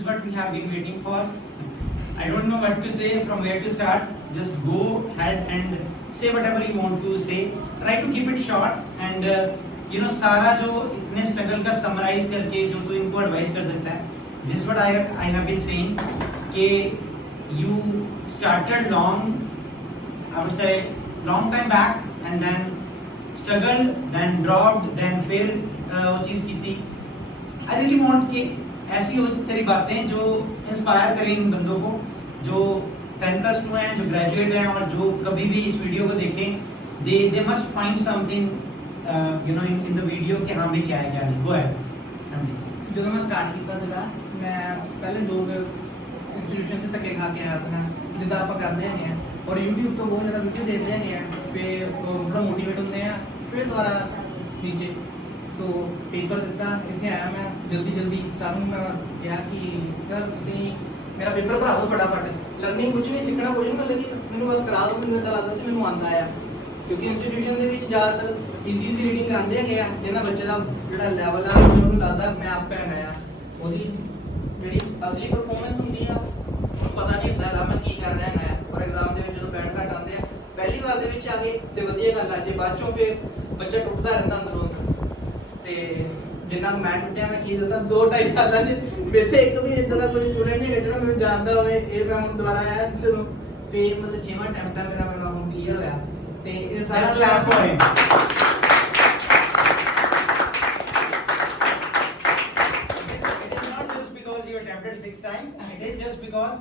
is what we have been waiting for. I don't know what to say, from where to start. Just go ahead and say whatever you want to say. Try to keep it short and सारा जो इतने struggle का summarise करके जो तू इनको advice कर सकता है. This is what I have been saying कि you started I would say long time back and then struggled, then dropped, then फिर वो चीज़ की थी. I really want कि ऐसी हो तेरी बातें जो इंस्पायर करें इन बंदों को जो 10+2 हैं, जो ग्रेजुएट हैं और जो कभी भी इस वीडियो को देखें. They must find something in the video कि हाँ भाई क्या है क्या नहीं. Go ahead. हाँ जी. जो मैं स्टार्ट किया था मैं पहले लोग इंस्टीट्यूशन से धक्के खा के आया था जिदा आप करते हैं और यूट्यूब तो बहुत ज़्यादा वीडियो देखते हैं फिर थोड़ा मोटिवेट होते हैं फिर दोबारा नीचे सो पेपर दिता इतने आया मैं जल्दी सानू मैं कहा कि सर तुम मेरा पेपर भरा दो फटाफट लर्निंग कुछ नहीं सीखना कुछ नहीं मतलब कि मैंने बस करा दो मैंने इतना लगता ਸੀ ਮੈਨੂੰ ਆਉਂਦਾ ਆ क्योंकि इंस्टीट्यूशन ਦੇ ਵਿੱਚ ਜ਼ਿਆਦਾतर ਈਜ਼ੀ ਰੀਡਿੰਗ ਕਰਾਉਂਦੇ ਹੈਗੇ ਆ ਜਿਹਨਾਂ ਬੱਚੇ ਦਾ ਜਿਹੜਾ ਲੈਵਲ ਆ ਉਹਨੂੰ ਲੱਗਦਾ ਮੈਂ ਆਪ ਪੈਣਾ ਆ ਉਹਦੀ ਜਿਹੜੀ ਅਸਲੀ ਪਰਫਾਰਮੈਂਸ ਹੁੰਦੀ ਆ ਪਤਾ ਨਹੀਂ ਹੁੰਦਾ ਮੈਂ ਕੀ ਕਰ ਰਿਹਾ ਹਾਂ ਫॉर ਐਗਜ਼ਾਮ ਦੇ ਵਿੱਚ ਜਦੋਂ ਬੈਂਡ ਘਟ ਆਉਂਦੇ ਆ ਪਹਿਲੀ ਵਾਰ ਦੇ ਵਿੱਚ ਆ ਗਏ ਤੇ ਵਧੀਆ ਗੱਲ ਆ ਜੇ ਬਾਅਦ ਚੋਂ ਫਿਰ ਬੱਚਾ ਟੁੱਟਦਾ ਰਹਿੰਦਾ ਅੰਦਰੋਂ ਤੇ ਜਿੰਨਾ ਮੈਂ ਟੁੱਟਿਆ ਮੈਂ ਕੀ ਦੱਸਾਂ 2-2.5 ਸਾਲਾਂ ਚ ਮੇਥੇ ਇੱਕ ਵੀ ਇਦਾਂ ਦਾ ਕੋਈ ਸਟੂਡੈਂਟ ਨਹੀਂ ਜਿਹੜਾ ਮੈਨੂੰ ਜਾਣਦਾ ਹੋਵੇ ਇਹ ਮੈਂ ਹੁਣ ਦੁਬਾਰਾ ਆਇਆ ਕਿਸੇ ਨੂੰ ਫਿਰ ਮਤਲਬ 6ਵਾਂ ਅਟੈਂਪਟ ਆ ਮੇਰਾ ਹੁਣ ਕਲੀਅਰ ਹੋਇਆ ਤੇ ਇਹ ਸਾਰਾ clap for him. It is not just because you attempted 6 times. It is just because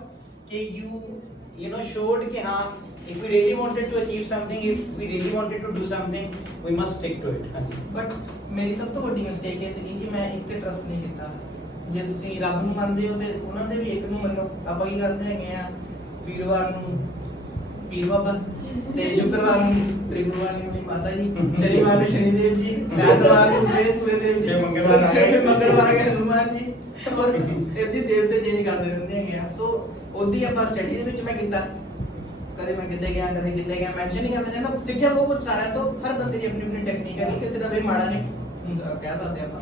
you showed कि हाँ if we really wanted to achieve something, if we really wanted to do something, we must stick to it. हाँ जी. But ਮੇਰੀ ਸਭ ਤੋਂ ਵੱਡੀ mistake ਇਹ ਸੀ ਕਿ ਮੈਂ ਇੱਕ ਤੇ ਟਰਸਟ ਨਹੀਂ ਕੀਤਾ ਜੇ ਤੁਸੀਂ ਰੱਬ ਨੂੰ ਮੰਨਦੇ ਹੋ ਤੇ ਉਹਨਾਂ ਦੇ ਵੀ ਇੱਕ ਨੂੰ ਮੰਨੋ ਆਪਾਂ ਕੀ ਕਰਦੇ ਹੈਗੇ ਆ ਵੀਰਵਾਰ ਨੂੰ ਪੀਰ ਬਾਬਾ ਤੇ ਸ਼ੁੱਕਰਵਾਰ ਨੂੰ ਤ੍ਰਿਗੁਰਵਾਰ ਨੂੰ ਮੇਰੀ ਮਾਤਾ ਜੀ ਸ਼ਨੀਵਾਰ ਨੂੰ ਸ਼ਨੀਦੇਵ ਜੀ ਐਤਵਾਰ ਨੂੰ ਸੂਰੇਦੇਵ ਜੀ ਮੰਗਲਵਾਰ ਆ ਗਏ ਹਨੂਮਾਨ ਜੀ ਔਰ ਇਹਦੀ ਦੇਵਤੇ ਚੇਂਜ ਕਰਦੇ ਰਹਿੰਦੇ ਹੈਗੇ ਆ ਸੋ ਉਹਦੀ ਆਪਾਂ ਸਟੱਡੀ ਦੇ ਵਿੱਚ ਮੈਂ ਕੀਤਾ ਕਦੇ ਮੈਂ ਕਿਤੇ ਗਿਆ ਮੈਂਸ਼ਨ ਨਹੀਂ ਕਰਨਾ ਚਾਹੁੰਦਾ ਸਿੱਖਿਆ ਬਹੁਤ ਕੁਝ ਸਾਰਿਆਂ ਤੋਂ ਹਰ ਬੰਦੇ ਦੀ ਆਪਣੀ ਆਪਣੀ ਟੈਕਨੀਕ ਹੈ ਕਿਸੇ ਦਾ ਵੀ ਮਾੜਾ ਨਹੀਂ ਹੁੰਦਾ ਕਹਿ ਸਕਦੇ ਆਪਾਂ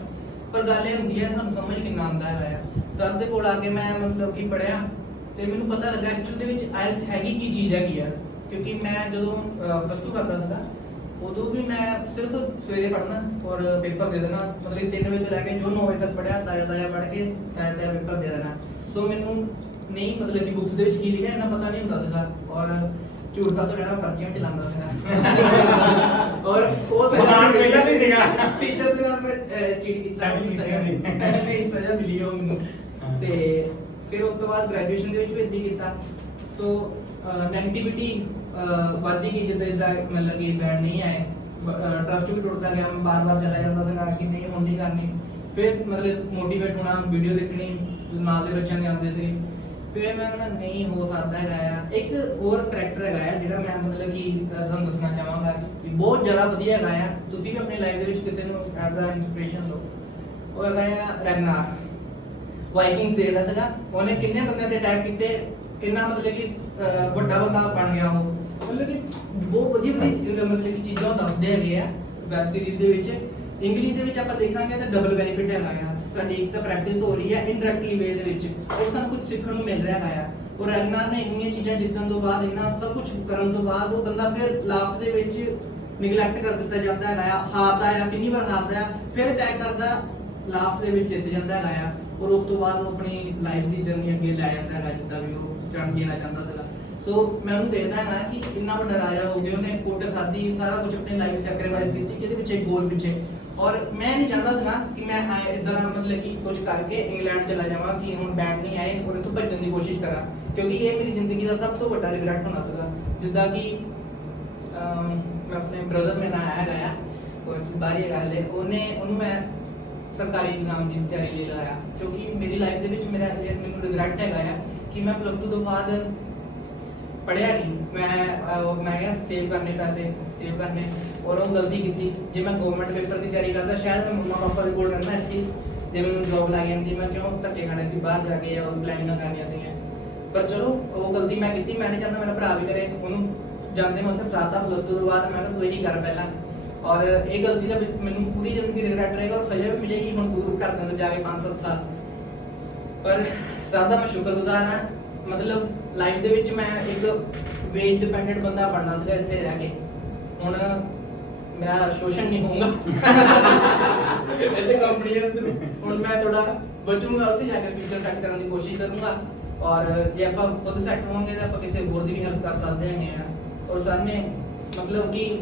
ਪਰ ਗੱਲ ਇਹ ਹੁੰਦੀ ਹੈ ਤੁਹਾਨੂੰ ਸਮਝ ਕਿੰਨਾ ਆਉਂਦਾ ਹੈ ਸਰ ਦੇ ਕੋਲ ਆ ਕੇ ਮੈਂ ਮਤਲਬ ਕਿ ਪੜਿਆ ਤੇ ਮੈਨੂੰ ਪਤਾ ਲੱਗਾ ਐਕਚੁਅਲ ਦੇ ਵਿੱਚ ਆਇਲਸ ਹੈਗੀ ਕੀ ਚੀਜ਼ ਹੈਗੀ ਯਾਰ ਕਿਉਂਕਿ ਮੈਂ ਜਦੋਂ +2 ਕਰਦਾ ਸੀਗਾ ਉਦੋਂ ਵੀ ਮੈਂ ਸਿਰਫ ਸਵੇਰੇ ਪੜ੍ਹਨਾ ਔਰ ਪੇਪਰ ਦੇ ਦੇਣਾ ਮਤਲਬ 3 ਵਜੇ ਤੋਂ ਲੈ ਕੇ ਜੋ 9 ਵਜੇ ਤੱਕ ਪੜ੍ਹਿਆ ਤਾਜ਼ਾ ਪੜ੍ਹ ਕੇ ਤਾਜ਼ਾ ਪੇਪਰ ਦੇ ਦੇਣਾ ਸੋ ਮੈਨੂੰ ਨਹੀਂ ਮਤਲਬ ਕਿ ਬੁੱਕਸ ਦੇ ਵਿੱਚ ਕੀ ਲਿਖਿਆ ਇਹਨਾਂ ਪਤਾ ਨਹੀਂ ਹੁੰਦਾ ਸੀਗਾ ਔਰ ਝੂਠ ਦਾ ਤੋਂ ਜਿਹੜਾ ਪਰਚੀਆਂ ਚ ਲਾਉਂਦਾ ਸੀਗਾ ਔਰ ਉਹ ਸਜ਼ਾ ਮਿਲਿਆ ਨਹੀਂ ਸੀਗਾ ਟੀਚਰ ਦੇ ਨਾਲ ਮੈਂ ਚੀਟ ਕੀਤੀ ਨਹੀਂ ਸਜ਼ਾ ਮਿਲੀ ਉਹ ਮੈਨੂੰ ਤੇ ਫਿਰ ਉਸ ਤੋਂ ਬਾਅਦ ਗ੍ਰੈਜੂਏਸ਼ਨ ਦੇ ਵਿੱਚ ਵੀ ਇੱਦਾਂ ਕੀਤਾ ਸੋ ਨੈਗੇਟਿਵਿਟੀ ਵੱਧਦੀ ਗਈ ਜਿੱਦਾਂ ਮਤਲਬ ਕਿ ਬੈਂਡ ਨਹੀਂ ਆਏ ਟਰਸਟ ਵੀ ਟੁੱਟਦਾ ਗਿਆ ਮੈਂ ਬਾਰ-ਬਾਰ ਚਲਾ ਜਾਂਦਾ ਸੀਗਾ ਕਿ ਨਹੀਂ ਹੁਣ ਨਹੀਂ ਕਰਨੀ ਫਿਰ ਮਤਲਬ ਮੋਟੀਵੇਟ ਹੋਣਾ ਵੀਡੀਓ ਦੇਖਣੀ ਨਾਲ ਦੇ ਬੱਚਿਆਂ ਦੇ ਆਉਂਦੇ ਸੀ ਫਿਰ ਮੈਂ ਕਹਿੰਦਾ ਨਹੀਂ ਹੋ ਸਕਦਾ ਹੈਗਾ ਇੱਕ ਹੋਰ ਕਰੈਕਟਰ ਹੈਗਾ ਜਿਹੜਾ ਮੈਂ ਮਤਲਬ ਕਿ ਤੁਹਾਨੂੰ ਦੱਸਣਾ ਚਾਹਾਂਗਾ ਕਿ ਬਹੁਤ ਜ਼ਿਆਦਾ ਵਧੀਆ ਹੈਗਾ ਤੁਸੀਂ ਵੀ ਆਪਣੀ ਲਾਈਫ ਦੇ ਵਿੱਚ ਕਿਸੇ ਨੂੰ ਐਜ਼ ਅ ਇੰਸਪੀਰੇਸ਼ਨ ਲਓ ਉਹ ਹੈਗਾ ਰੈਗਨਾਰ ਵਾਈਕਿੰਗਸ ਦੇਖਦਾ ਸੀਗਾ ਉਹਨੇ ਕਿੰਨੇ ਬੰਦਿਆਂ ਤੇ ਅਟੈਕ ਕੀਤੇ ਕਿੰਨਾ ਮਤਲਬ ਕਿ ਵੱਡਾ ਬੰਦਾ ਬਣ ਗਿਆ ਉਹ ਮਤਲਬ ਕਿ ਬਹੁਤ ਵਧੀਆ ਮਤਲਬ ਕਿ ਚੀਜ਼ਾਂ ਦੱਸਦੇ ਹੈਗੇ ਆ ਵੈਬ ਸੀਰੀਜ਼ ਦੇ ਵਿੱਚ ਇੰਗਲਿਸ਼ ਦੇ ਵਿੱਚ ਆਪਾਂ ਦੇਖਾਂਗੇ ਤਾਂ ਡਬਲ ਬੈਨੀਫਿਟ ਹੈਗਾ ਸਾਡੀ ਇੱਕ ਤਾਂ ਪ੍ਰੈਕਟਿਸ ਹੋ ਰਹੀ ਹੈ ਇਨਡਾਇਰੈਕਟਲੀ ਵੇ ਦੇ ਵਿੱਚ ਉਹ ਸਾਨੂੰ ਕੁਝ ਸਿੱਖਣ ਨੂੰ ਮਿਲ ਰਿਹਾ ਹੈਗਾ ਔਰ ਰੈਗਨਾਰ ਨੇ ਇੰਨੀਆਂ ਚੀਜ਼ਾਂ ਜਿੱਤਣ ਤੋਂ ਬਾਅਦ ਇਹਨਾਂ ਸਭ ਕੁਝ ਕਰਨ ਤੋਂ ਬਾਅਦ ਉਹ ਬੰਦਾ ਫਿਰ ਲਾਸਟ ਦੇ ਵਿੱਚ ਨਿਗਲੈਕਟ ਕਰ ਦਿੱਤਾ ਜਾਂਦਾ ਹੈਗਾ ਹਾਰਦਾ ਆ ਕਿੰਨੀ ਵਾਰ ਹਾਰਦਾ ਆ ਫਿਰ ਅਟੈਕ ਕਰਦਾ ਲਾਸਟ ਦੇ ਵਿੱਚ ਜਿੱਤ ਜਾਂਦਾ ਹੈਗਾ ਔਰ ਉਸ ਤੋਂ ਬਾਅਦ ਉਹ ਆਪਣੀ ਲਾਈਫ ਦੀ ਜਰਨੀ ਅੱਗੇ ਲੈ ਜਾਂਦਾ ਹੈਗਾ ਜਿੱਦਾਂ ਵੀ ਉਹ ਚੜ੍ਹ ਦੇਣਾ ਚਾਹੁੰਦਾ ਸੀਗਾ ਸੋ ਮੈਂ ਉਹਨੂੰ ਦੇਖਦਾ ਹੈਗਾ ਕਿ ਇੰਨਾ ਵੱਡਾ ਰਾਜਾ ਹੋ ਗਿਆ ਉਹਨੇ ਕੁੱਟ ਖਾਧੀ ਸਾਰਾ ਕੁਝ ਆਪਣੀ ਲਾਈਫ ਸੈਕਰੀਫਾਈਸ ਕੀਤੀ ਕਿਹਦੇ ਪਿੱਛੇ ਗੋਲ ਪਿੱਛੇ ਔਰ ਮੈਂ ਨਹੀਂ ਚਾਹੁੰਦਾ ਸੀਗਾ ਕਿ ਮੈਂ ਇਦਾਂ ਮਤਲਬ ਕਿ ਕੁਝ ਕਰਕੇ ਇੰਗਲੈਂਡ ਚਲਾ ਜਾਵਾਂ ਕਿ ਹੁਣ ਬੈਂਡ ਨਹੀਂ ਆਏ ਔਰ ਇੱਥੋਂ ਭੱਜਣ ਦੀ ਕੋਸ਼ਿਸ਼ ਕਰਾਂ ਕਿਉਂਕਿ ਇਹ ਮੇਰੀ ਜ਼ਿੰਦਗੀ ਦਾ ਸਭ ਤੋਂ ਵੱਡਾ ਰਿਗਰੈਟ ਹੋਣਾ ਸੀਗਾ ਜਿੱਦਾਂ ਕਿ ਮੈਂ ਆਪਣੇ ਬ੍ਰਦਰ ਮੇਰਾ ਆਇਆ ਗਿਆ ਉਹ ਬਾਹਰੀ ਗੱਲ ਹੈ ਉਹਨੂੰ ਮੈਂ ਸਰਕਾਰੀ ਐਗਜ਼ਾਮ ਦੀ ਤਿਆਰੀ ਲਈ ਲਾਇਆ ਕਿਉਂਕਿ ਮੇਰੀ ਲਾਈਫ ਦੇ ਵਿੱਚ ਮੈਨੂੰ ਰਿਗਰੈਟ ਹੈਗਾ ਕਿ ਮੈਂ +2 ਤੋਂ ਬਾਅਦ ਪੜ੍ਹਿਆ ਨਹੀਂ ਮੈਂ ਕਿਹਾ ਸੇਵ ਕਰਨੇ ਔਰ ਉਹ ਗਲਤੀ ਕੀਤੀ ਜੇ ਮੈਂ ਗਵਰਨਮੈਂਟ ਪੇਪਰ ਦੀ ਤਿਆਰੀ ਕਰਦਾ ਸ਼ਾਇਦ ਮੈਂ ਮੰਮਾ ਪਾਪਾ ਦੇ ਕੋਲ ਰਹਿੰਦਾ ਇੱਥੇ ਜੇ ਮੈਨੂੰ ਜੌਬ ਲੱਗ ਜਾਂਦੀ ਮੈਂ ਕਿਉਂ ਧੱਕੇ ਖਾਣੇ ਸੀ ਬਾਹਰ ਜਾ ਕੇ ਉਹ ਪਲੈਨਿੰਗਾਂ ਕਰਨੀਆਂ ਸੀਗੀਆਂ ਪਰ ਚਲੋ ਉਹ ਗਲਤੀ ਮੈਂ ਕੀਤੀ ਮੈਂ ਨਹੀਂ ਚਾਹੁੰਦਾ ਮੇਰਾ ਭਰਾ ਵੀ ਕਰੇ ਉਹਨੂੰ ਜਾਂਦੇ ਮੈਂ ਉੱਥੇ ਫਸਾਤਾ +2 ਤੋਂ ਬਾਅਦ ਮੈਂ ਕਿਹਾ ਤੂੰ ਇਹੀ ਕਰ ਪਹਿਲਾਂ ਔਰ ਇਹ ਗਲਤੀ ਦਾ ਮੈਨੂੰ ਪੂਰੀ ਜ਼ਿੰਦਗੀ ਰਿਗਰੈਟ ਰਹੇਗਾ ਔਰ ਸਜ਼ਾ ਵੀ ਮਿਲੇਗੀ ਹੁਣ ਦੂਰ ਕਰ ਦਿੰਦੇ ਜਾ ਕੇ 5-7 ਸਾਲ ਪਰ ਸਰ ਦਾ ਮੈਂ ਸ਼ੁਕਰਗੁਜ਼ਾਰ ਹਾਂ। ਮਤਲਬ ਲਾਈਫ ਦੇ ਵਿੱਚ ਮੈਂ ਇੱਕ ਵੇਜ ਡਿਪੈਂਡੈਂਟ ਬੰਦਾ ਬਣਨਾ ਸੀਗਾ ਇੱਥੇ ਰਹਿ ਕੇ। ਹੁਣ ਮੇਰਾ ਸ਼ੋਸ਼ਣ ਨਹੀਂ ਹੋਊਗਾ ਇੱਥੇ ਕੰਪਨੀ ਦੇ ਅੰਦਰ। ਹੁਣ ਮੈਂ ਥੋੜਾ ਬਚੂੰਗਾ, ਉੱਥੇ ਜਾ ਕੇ ਫਿਊਚਰ ਸੈੱਟ ਕਰਨ ਦੀ ਕੋਸ਼ਿਸ਼ ਕਰੂੰਗਾ। ਔਰ ਜੇ ਆਪਾਂ ਖੁਦ ਸੈੱਟ ਹੋਵਾਂਗੇ ਤਾਂ ਆਪਾਂ ਕਿਸੇ ਹੋਰ ਦੀ ਵੀ ਹੈਲਪ ਕਰ ਸਕਦੇ ਹੈਗੇ ਆ। ਔਰ ਸਰ ਨੇ ਮਤਲਬ ਕਿ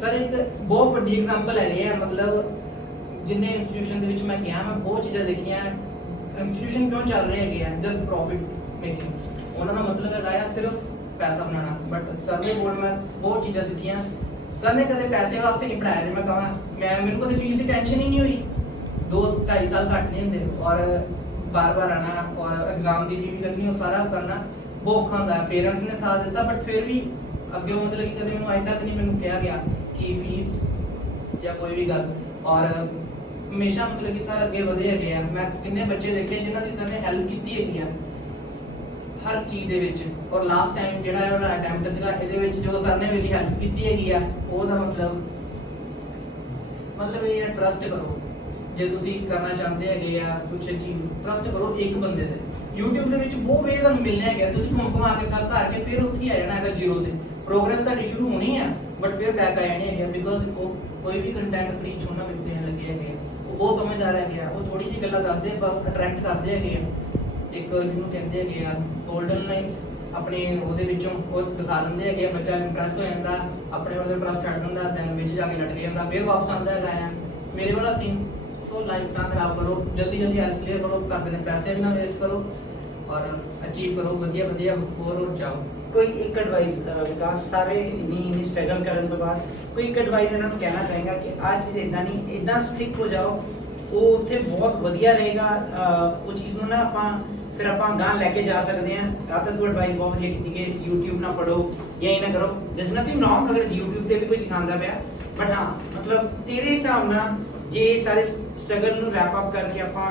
ਸਰ ਇੱਕ ਬਹੁਤ ਵੱਡੀ ਐਗਜ਼ਾਮਪਲ ਹੈਗੇ ਆ। ਮਤਲਬ ਜਿੰਨੇ ਇੰਸਟੀਟਿਊਸ਼ਨ ਦੇ ਵਿੱਚ ਮੈਂ ਗਿਆ, ਮੈਂ ਬਹੁਤ ਚੀਜ਼ਾਂ ਦੇਖੀਆਂ। ਇੰਸਟੀਟਿਊਸ਼ਨ ਕਿਉਂ ਚੱਲ ਰਹੇ ਹੈਗੇ ਆ? Just profit making. ਉਹਨਾਂ ਦਾ ਮਤਲਬ ਹੈਗਾ ਆ ਸਿਰਫ ਪੈਸਾ ਬਣਾਉਣਾ। ਬਟ ਸਰ ਦੇ ਕੋਲ ਮੈਂ ਬਹੁਤ ਚੀਜ਼ਾਂ ਸਿੱਖੀਆਂ। ਸਰ ਨੇ ਕਦੇ ਪੈਸੇ ਵਾਸਤੇ ਨਹੀਂ ਪੜਾਇਆ। ਜੇ ਮੈਂ ਕਹਾਂ, ਮੈਨੂੰ ਕਦੇ ਫੀਸ ਦੀ ਟੈਨਸ਼ਨ ਹੀ ਨਹੀਂ ਹੋਈ। 2-2.5 ਸਾਲ ਘੱਟ ਨਹੀਂ ਹੁੰਦੇ। ਔਰ ਬਾਰ-ਬਾਰ ਆਣਾ ਔਰ ਐਗਜ਼ਾਮ ਦੀ ਫੀ ਵੀ ਕੱਢਣੀ, ਉਹ ਸਾਰਾ ਕਰਨਾ ਬਹੁਤ ਔਖਾ ਹੁੰਦਾ। ਪੇਰੈਂਟਸ ਨੇ ਸਾਥ ਦਿੱਤਾ, ਬਟ ਫਿਰ ਵੀ ਅੱਗੇ ਮਤਲਬ ਕਿ ਕਦੇ ਮੈਨੂੰ ਅੱਜ ਤੱਕ ਨਹੀਂ ਮੈਨੂੰ ਕਿਹਾ ਗਿਆ ਕਿ ਫੀਸ ਜਾਂ ਕੋਈ ਵੀ ਗੱਲ। ਔਰ ਹਮੇਸ਼ਾ ਮਤਲਬ ਕਿ ਸਰ ਅੱਗੇ ਵਧੇ ਹੈਗੇ ਆ। ਮੈਂ ਕਿੰਨੇ ਬੱਚੇ ਦੇਖੇ ਜਿਨ੍ਹਾਂ ਦੀ ਸਰ ਨੇ ਹੈਲਪ ਕੀਤੀ ਹੈਗੀ ਆ ਹਰ ਚੀਜ਼ ਦੇ ਵਿੱਚ। ਔਰ ਲਾਸਟ ਟਾਈਮ ਜਿਹੜਾ ਉਹਦਾ ਅਟੈਂਪਟ ਸੀਗਾ, ਇਹਦੇ ਵਿੱਚ ਜੋ ਸਰ ਨੇ ਮੇਰੀ ਹੈਲਪ ਕੀਤੀ ਹੈਗੀ ਆ, ਉਹਦਾ ਮਤਲਬ ਇਹ ਹੈ ਟਰਸਟ ਕਰੋ। ਜੇ ਤੁਸੀਂ ਕਰਨਾ ਚਾਹੁੰਦੇ ਹੈਗੇ ਆ ਕੁਝ ਚੀਜ਼, ਟਰਸਟ ਕਰੋ ਇੱਕ ਬੰਦੇ ਤੇ। YouTube ਦੇ ਵਿੱਚ ਬਹੁਤ ਵੇ ਤੁਹਾਨੂੰ ਮਿਲਣੇ ਹੈਗੇ। ਤੁਸੀਂ ਘੁੰਮ ਕੇ ਥੱਕ ਹਾਰ ਕੇ ਫਿਰ ਉੱਥੇ ਹੀ ਆ ਜਾਣਾ ਹੈਗਾ ਜ਼ੀਰੋ ਤੇ। ਪ੍ਰੋਗਰੈਸ ਤੁਹਾਡੀ ਸ਼ੁਰੂ ਹੋਣੀ ਆ, ਬਟ ਫਿਰ ਬੈਕ ਆ ਜਾਣੀ ਹੈਗੀ, ਬਿਕੋਜ਼ ਉਹ ਕੋਈ ਵੀ ਕੰਟੈਂਟ ਫ੍ਰੀ ਛੋੜਨਾ ਮਿਲਦੇ ਲੱਗੇ ਹੈਗੇ। ਉਹ ਬਹੁਤ ਸਮਝਦਾਰ ਹੈਗੇ ਆ। ਉਹ ਥੋੜੀ ਜਿਹੀ ਗੱਲਾਂ ਦੱਸਦੇ ਬਸ ਅਟਰੈਕਟ ਕਰਦੇ ਹੈਗੇ ਆ। ਇੱਕ ਜਿਹਨੂੰ ਕਹਿੰਦੇ ਹੈਗੇ ਆ ਗੋਲਡਨ ਲਾਈਨ, ਆਪਣੇ ਉਹਦੇ ਵਿੱਚੋਂ ਉਹ ਦਿਖਾ ਦਿੰਦੇ ਹੈਗੇ ਆ। ਬੱਚਾ ਇੰਪ੍ਰੈਸ ਹੋ ਜਾਂਦਾ, ਆਪਣੇ ਵੱਲ ਇੰਪ੍ਰੈਸ ਛੱਡ ਦਿੰਦਾ, ਦੈਨ ਵਿੱਚ ਜਾ ਕੇ ਲਟਕ ਜਾਂਦਾ, ਫਿਰ ਵਾਪਸ ਆਉਂਦਾ ਹੈਗਾ ਆ। ਮੇਰੇ ਵਾਲਾ ਸੀਨ। ਸੋ ਲਾਈਫ ਨਾ ਖਰਾਬ ਕਰੋ, ਜਲਦੀ ਐਲਸ ਕਲੀਅਰ ਕਰੋ, ਕਰਦੇ ਨੇ ਪੈਸੇ ਵੀ ਨਾ ਵੇਸਟ ਕਰੋ ਔਰ ਅਚੀਵ ਕਰੋ ਵਧੀਆ ਸਕੋਰ ਔਰ ਜਾਓ। ਕੋਈ ਇੱਕ ਐਡਵਾਈਸ ਵਿਕਾਸ, ਸਾਰੇ ਇੰਨੀ ਸਟਰਗਲ ਕਰਨ ਤੋਂ ਬਾਅਦ ਕੋਈ ਇੱਕ ਐਡਵਾਈਸ ਇਹਨਾਂ ਨੂੰ ਕਹਿਣਾ ਚਾਹੀਦਾ ਕਿ ਆਹ ਚੀਜ਼ ਇਦਾਂ ਨਹੀਂ, ਇਦਾਂ ਸਟਿਕ ਹੋ ਜਾਓ, ਉਹ ਉੱਥੇ ਬਹੁਤ ਵਧੀਆ ਰਹੇਗਾ। ਉਹ ਚੀਜ਼ ਨੂੰ ਨਾ ਫਿਰ ਆਪਾਂ ਗਾਂ ਲੈ ਕੇ ਜਾ ਸਕਦੇ ਹਾਂ। ਆਹ ਤਾਂ ਤੂੰ ਐਡਵਾਈਸ ਬਹੁਤ ਵਧੀਆ ਕੀਤੀ ਕਿ YouTube ਨਾ ਫੜੋ ਜਾਂ ਇਹ ਨਾ ਕਰੋ। ਦਿਸ ਨਥਿੰਗ ਰੋਂਗ ਅਗਰ YouTube ਤੇ ਵੀ ਕੋਈ ਸਿਖਾਉਂਦਾ ਪਿਆ, ਬਟ ਹਾਂ ਮਤਲਬ ਤੇਰੇ ਹਿਸਾਬ ਨਾਲ ਜੇ ਸਾਰੇ ਸਟਰਗਲ ਨੂੰ ਰੈਪ ਅਪ ਕਰਕੇ ਆਪਾਂ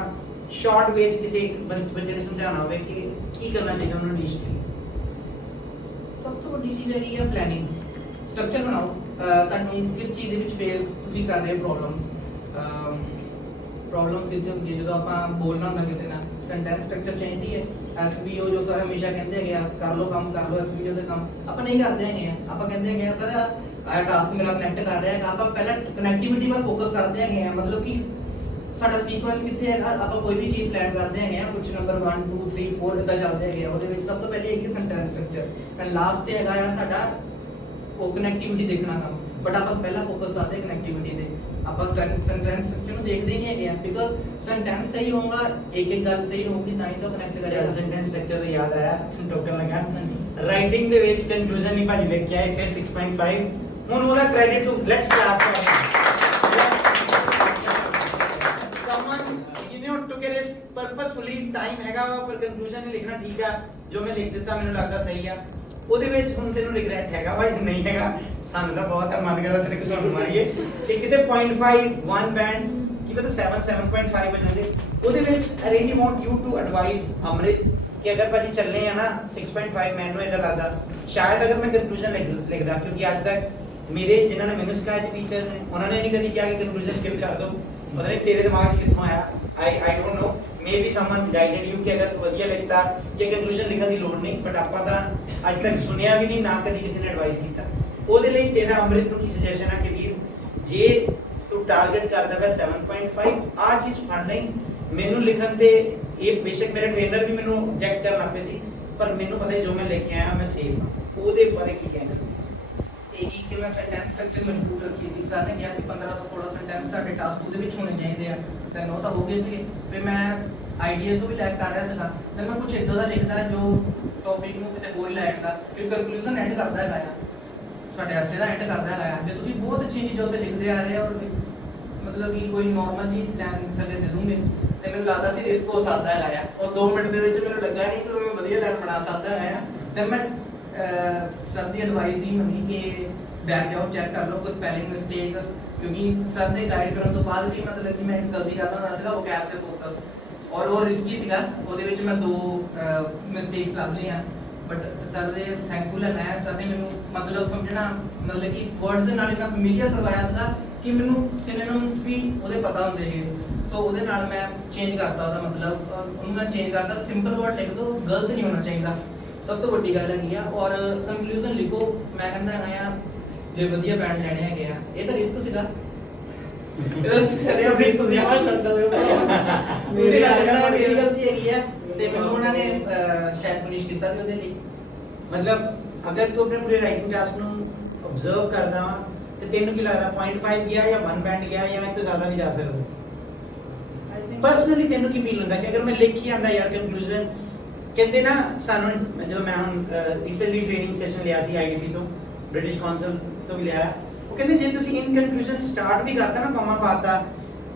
ਸ਼ਾਰਟ ਵੇ 'ਚ ਕਿਸੇ ਇੱਕ ਬੱਚੇ ਨੂੰ ਸਮਝਾਉਣਾ ਹੋਵੇ ਕਿ ਕੀ ਕਰਨਾ ਚਾਹੀਦਾ ਉਹਨਾਂ ਨੂੰ ਇਨੀਸ਼ੀਅਲੀ? ਸਭ ਤੋਂ ਵੱਡੀ ਚੀਜ਼ ਹੈਗੀ ਆ ਪਲੈਨਿੰਗ। ਸਟਰਕਚਰ ਬਣਾਓ। ਤੁਹਾਨੂੰ ਕਿਸ ਚੀਜ਼ ਦੇ ਵਿੱਚ ਫੇਸ ਤੁਸੀਂ ਕਰ ਰਹੇ ਪ੍ਰੋਬਲਮਸ ਕਿੱਥੇ ਹੁੰਦੀ ਹੈ? ਜਦੋਂ ਆਪਾਂ ਬੋਲਣਾ ਹੁੰਦਾ ਕਿਸੇ ਨਾਲ, ਸੈਂਟੈਂਸ ਸਟਰਕਚਰ ਚਾਹੀਦੀ ਹੈ। SVO ਜੋ ਸਰ ਹਮੇਸ਼ਾ ਕਹਿੰਦੇ ਹੈਗੇ ਆ, ਕਰ ਲਓ SVO ਦੇ ਕੰਮ ਆਪਾਂ ਨਹੀਂ ਕਰਦੇ ਹੈਗੇ ਆ। ਆਪਾਂ ਕਹਿੰਦੇ ਹੈਗੇ ਆ ਸਰ ਆਹ ਟਾਸਕ ਮੇਰਾ ਕਨੈਕਟ ਕਰ ਰਿਹਾ ਹੈਗਾ। ਆਪਾਂ ਪਹਿਲਾਂ ਕਨੈਕਟੀਵਿਟੀ ਵੱਲ ਫੋਕਸ ਕਰਦੇ ਹੈਗੇ ਆ। ਮਤਲਬ ਕਿ ਸਾਡਾ ਸੀਕੁਐਂਸ ਕਿੱਥੇ ਹੈਗਾ? ਆਪਾਂ ਕੋਈ ਵੀ ਚੀਜ਼ ਪਲਾਨ ਕਰਦੇ ਹੈਗੇ ਆ, ਕੁਝ ਨੰਬਰ 1 2 3 4 ਇਦਾਂ ਚੱਲਦੇ ਹੈਗੇ ਆ। ਉਹਦੇ ਵਿੱਚ ਸਭ ਤੋਂ ਪਹਿਲੇ ਇੱਕ ਸੈਂਟੈਂਸ ਸਟਰਕਚਰ ਐਂਡ ਲਾਸਟ ਤੇ ਹੈਗਾ ਆ ਸਾਡਾ ਉਹ ਕਨੈਕਟੀਵਿਟੀ ਦੇਖਣਾ ਕੰਮ। ਬਟ ਆਪਾਂ ਪਹਿਲਾਂ ਫੋਕਸ ਕਰਦੇ ਕਨੈਕਟੀਵਿਟੀ ਤੇ। ਆਪਾਂ ਸੈਂਟੈਂਸ ਸਟਰਕਚਰ ਨੂੰ ਦੇਖਦੇ ਨਹੀਂ ਹੈਗੇ ਆ, ਬਿਕੋਜ਼ ਸੈਂਟੈਂਸ ਸਹੀ ਹੋਊਗਾ, ਇੱਕ ਗੱਲ ਸਹੀ ਹੋਊਗੀ ਤਾਂ ਹੀ ਤਾਂ ਕਨੈਕਟ ਕਰੇਗਾ। ਸੈਂਟੈਂਸ ਸਟਰਕਚਰ ਤੋਂ ਯਾਦ ਆਇਆ, ਟੋਕਨ ਲਗਾ ਰਾਈਟਿੰਗ ਦੇ ਵਿੱਚ ਕਨਕਲੂਜਨ ਨਹੀਂ ਭਾਜੀ ਲੈ ਕੇ ਆਏ, ਫਿਰ 6.5 ਹੁਣ ਉਹਦਾ credit to let's clap for Suman took a risk purposefully। time ਹੈਗਾ ਵਾ ਪਰ ਕਨਕਲੂਜਨ ਨਹੀਂ ਲਿਖਣਾ ਠੀਕ ਆ, ਜੋ ਮੈਂ ਲਿਖ ਦਿੱਤਾ ਮੈਨੂੰ ਲੱਗਦਾ ਸਹੀ ਆ। ਉਹਦੇ ਵਿੱਚ ਹੁਣ ਤੈਨੂੰ ਰਿਗਰੈਟ ਹੈਗਾ ਵਾ ਜਾਂ ਨਹੀਂ ਹੈਗਾ? ਸਾਨੂੰ ਤਾਂ ਬਹੁਤ ਆ, ਮਨ ਕਰਦਾ ਤੇਰੇ ਕੋਲ ਸਾਨੂੰ ਮਾਰੀਏ ਕਿ ਕਿਤੇ 0.5 1 ਬੈਂਡ ਕੀ ਪਤਾ 7.5 ਹੋ ਜਾਂਦੇ। ਉਹਦੇ ਵਿੱਚ I really want you to advise ਅਮ੍ਰਿਤ ਕਿ ਅਗਰ ਭਾਜੀ ਚੱਲੇ ਆ ਨਾ 6.5 ਮੈਨੂੰ ਇਦਾਂ ਲੱਗਦਾ ਸ਼ਾਇਦ ਅਗਰ ਮੈਂ ਕਨਕਲੂਜਨ ਲਿਖਦਾ, ਕਿਉਂਕਿ ਅੱਜ ਤੱਕ ਮੇਰੇ ਜਿਨ੍ਹਾਂ ਨੇ ਮੈਨੂੰ ਸਿਖਾਇਆ ਸੀ ਟੀਚਰ ਨੇ, ਉਹਨਾਂ ਨੇ ਨਹੀਂ ਕਦੀ ਕਿਹਾ ਕਿ ਕਨਕਲੂਜਨ ਸਕਿਪ ਕਰ ਦੋ। ਪਤਾ ਨਹੀਂ ਤੇਰੇ ਦਿਮਾਗ 'ਚ ਕਿੱਥੋਂ ਆਇਆ, I don't know, maybe someone guided you ਕਿ ਅਗਰ ਤੂੰ ਵਧੀਆ ਲਿਖਦਾ ਜਾਂ ਕਨਕਲੂਜਨ ਲਿਖਣ ਦੀ ਲੋੜ ਨਹੀਂ। ਬਟ ਆਪਾਂ ਤਾਂ ਅੱਜ ਤੱਕ ਸੁਣਿਆ ਵੀ ਨਹੀਂ, ਨਾ ਕਦੀ ਕਿਸੇ ਨੇ ਐਡਵਾਈਸ ਕੀਤਾ। ਉਹਦੇ ਲਈ ਤੇਰਾ ਅਮ੍ਰਿਤ ਨੂੰ ਕੀ ਸੁਜੈਸ਼ਨ ਹੈ ਕਿ ਵੀਰ ਜੇ ਤੂੰ ਟਾਰਗੇਟ ਕਰਦਾ ਪਿਆ 7.5 ਆਹ ਚੀਜ਼ ਫੜ ਲਈ। ਮੈਨੂੰ ਲਿਖਣ ਤੇ ਇਹ ਬੇਸ਼ੱਕ ਮੇਰੇ ਟ੍ਰੇਨਰ ਵੀ ਮੈਨੂੰ ਚੈੱਕ ਕਰਨ ਲੱਗ ਪਏ ਸੀ, ਪਰ ਮੈਨੂੰ ਪਤਾ ਜੋ ਮੈਂ ਲੈ ਕੇ ਆਇਆ ਮੈਂ ਸੇਫ ਹਾਂ। ਉਹਦੇ ਬਾਰੇ ਕੀ ਕਹਿਣਾ? ਇਹੀ ਕਿ ਮੈਂ ਸੈਂਟੈਂਸ ਸਟਰਕਚਰ ਮਜ਼ਬੂਤ ਰੱਖੀ ਸੀ। ਸਰ ਨੇ ਕਿਹਾ ਸੀ 15 ਤੋਂ 16 ਸੈਂਟੈਂਸ ਤੁਹਾਡੇ ਟਾਸਕ ਉਹਦੇ ਵਿੱਚ ਹੋਣੇ ਚਾਹੀਦੇ ਆ, ਤੇ ਉਹ ਤਾਂ ਹੋ ਗਏ ਸੀਗੇ। ਫਿਰ ਮੈਂ ਆਈਡੀਆ ਤੋਂ ਵੀ ਲੈਕ ਕਰ ਰਿਹਾ ਸੀਗਾ, ਫਿਰ ਮੈਂ ਕੁਝ ਇਦਾਂ ਦਾ ਲਿਖਦਾ ਜੋ ਟੌਪਿਕ ਨੂੰ ਕਿਤੇ ਹੋਰ ਹੀ ਲੈ ਜਾਂਦਾ, ਫਿਰ ਕਨਕਲੂਜਨ ਐਂਡ ਕਰਦਾ ਹੈਗਾ ਆ, ਸਾਡੇ ਅਰਸੇ ਦਾ ਐਂਡ ਕਰਦਾ ਹੈਗਾ ਆ। ਜੇ ਤੁਸੀਂ ਬਹੁਤ ਅੱਛੀ ਚੀਜ਼ਾਂ ਉੱਤੇ ਲਿਖਦੇ ਆ ਰਹੇ ਹੋ ਔਰ ਮਤਲਬ ਕਿ ਕੋਈ ਨਾਰਮਲ ਜੀ ਪਲਾਨ ਥੱਲੇ ਦੇ ਦੂੰਗੇ, ਤੇ ਮੈਨੂੰ ਲੱਗਦਾ ਸੀ ਰਿਸਕ ਹੋ ਸਕਦਾ ਹੈਗਾ ਆ। ਔਰ 2 ਮਿੰਟ ਦੇ ਵਿੱਚ ਮੈਨੂੰ ਲੱਗਾ ਨਹੀਂ ਕਿ ਮੈਂ ਵਧੀਆ ਲਾਈਨ ਬਣਾ ਸਕਦਾ ਹੈਗਾ ਆ। ਤੇ ਮੈਂ ਸਰ ਦੀ ਐਡਵਾਈਸ ਹੀ ਮੰਨੀ ਕਿ ਬੈਕ ਜਾਓ, ਚੈੱਕ ਕਰ ਲਓ ਕੋਈ ਸਪੈਲਿੰਗ ਮਿਸਟੇਕ, ਕਿਉਂਕਿ ਸਰ ਦੇ ਗਾਈਡ ਕਰਨ ਤੋਂ ਬਾਅਦ ਵੀ ਮਤਲਬ ਕਿ ਮੈਂ ਇੱਕ ਗਲਤੀ ਕਰਦਾ ਹੁੰਦਾ ਸੀਗਾ ਵੋਕੈਬ ਤੇ ਫੋਕਸ, ਔਰ ਉਹ ਰਿਸਕੀ ਸੀਗਾ। ਉਹਦੇ ਵਿੱਚ ਮੈਂ 2 ਮਿਸਟੇਕਸ ਲੱਭ ਲਈਆਂ, ਬਟ ਸਰ ਦੇ ਥੈਂਕਫੁਲ ਹੈ ਮੈਂ। ਸਰ ਨੇ ਮੈਨੂੰ ਮਤਲਬ ਸਮਝਣਾ, ਮਤਲਬ ਕਿ ਵਰਡਸ ਦੇ ਨਾਲ ਇੰਨਾ ਫੈਮੀਲੀਅਰ ਕਰਵਾਇਆ ਸੀਗਾ ਕਿ ਮੈਨੂੰ ਸਿਨੋਨਿਮਸ ਵੀ ਉਹਦੇ ਪਤਾ ਹੁੰਦੇ ਸੀ। ਸੋ ਉਹਦੇ ਨਾਲ ਮੈਂ ਚੇਂਜ ਕਰਤਾ ਉਹਦਾ ਮਤਲਬ, ਉਹਨੂੰ ਮੈਂ ਚੇਂਜ ਕਰਤਾ, ਸਿੰਪਲ ਵਰਡ ਲਿਖ ਦੋ, ਗਲਤ ਨਹੀਂ ਹੋਣਾ ਚਾਹੀਦਾ, ਸਭ ਤੋਂ ਵੱਡੀ ਗੱਲ ਹੈਗੀ ਆ। ਔਰ ਕੰਕਲੂਜਨ ਲਿਖੋ, ਮੈਂ ਕਹਿੰਦਾ ਹੈਗਾ ਆ ਜੇ ਵਧੀਆ ਬੈਂਡ ਲੈਣੇ ਹੈਗੇ ਆ, ਇਹ ਤਾਂ ਰਿਸਕ ਸੀਗਾ, ਸਰਿਆ ਰਿਸਕ ਤੁਸੀਂ ਸੀਗਾ, ਆ ਛੱਡ ਦਿਓ ਮੇਰੀ ਗਲਤੀ ਹੈਗੀ ਆ ਤੇ ਮੈਨੂੰ ਉਹਨਾਂ ਨੇ ਸ਼ਾਇਦ ਪੁਨਿਸ਼ ਕੀਤਾ ਵੀ ਉਹਦੇ ਲਈ। ਮਤਲਬ ਅਗਰ ਤੂੰ ਆਪਣੇ ਪੂਰੇ ਰਾਈਟਿੰਗ ਟਾਸਕ ਨੂੰ ਆਬਜ਼ਰਵ ਕਰਦਾ ਵਾ ਤੇ ਤੈਨੂੰ ਕੀ ਲੱਗਦਾ 0.5 ਗਿਆ ਜਾਂ 1 ਬੈਂਡ ਗਿਆ ਜਾਂ ਇਸ ਤੋਂ ਜ਼ਿਆਦਾ ਵੀ ਜਾ ਸਕਦਾ? ਪਰਸਨਲੀ ਤੈਨੂੰ ਕੀ ਫੀਲ ਹੁੰਦਾ ਕਿ ਅਗਰ ਮੈਂ ਲਿਖ ਹੀ ਆਂਦਾ ਯਾਰ ਕੰਕਲੂਜਨ, ਕਹਿੰਦੇ ਨਾ ਸਾਨੂੰ ਜਦੋਂ ਮੈਂ ਹੁਣ ਰੀਸੈਂਟਲੀ ਟ੍ਰੇਨਿੰਗ ਸੈਸ਼ਨ ਲਿਆ ਸੀ ਆਈਡੀਟੀ ਤੋਂ, ਬ੍ਰਿਟਿਸ਼ ਕਾਉਂਸਲ ਤੋਂ ਵੀ ਲਿਆ, ਉਹ ਕਹਿੰਦੇ ਜੇ ਤੁਸੀਂ ਇਨ ਕੰਕਲੂਜਨ ਸਟਾਰਟ ਵੀ ਕਰਤਾ ਨਾ, ਕਮਾ ਪਾਤਾ,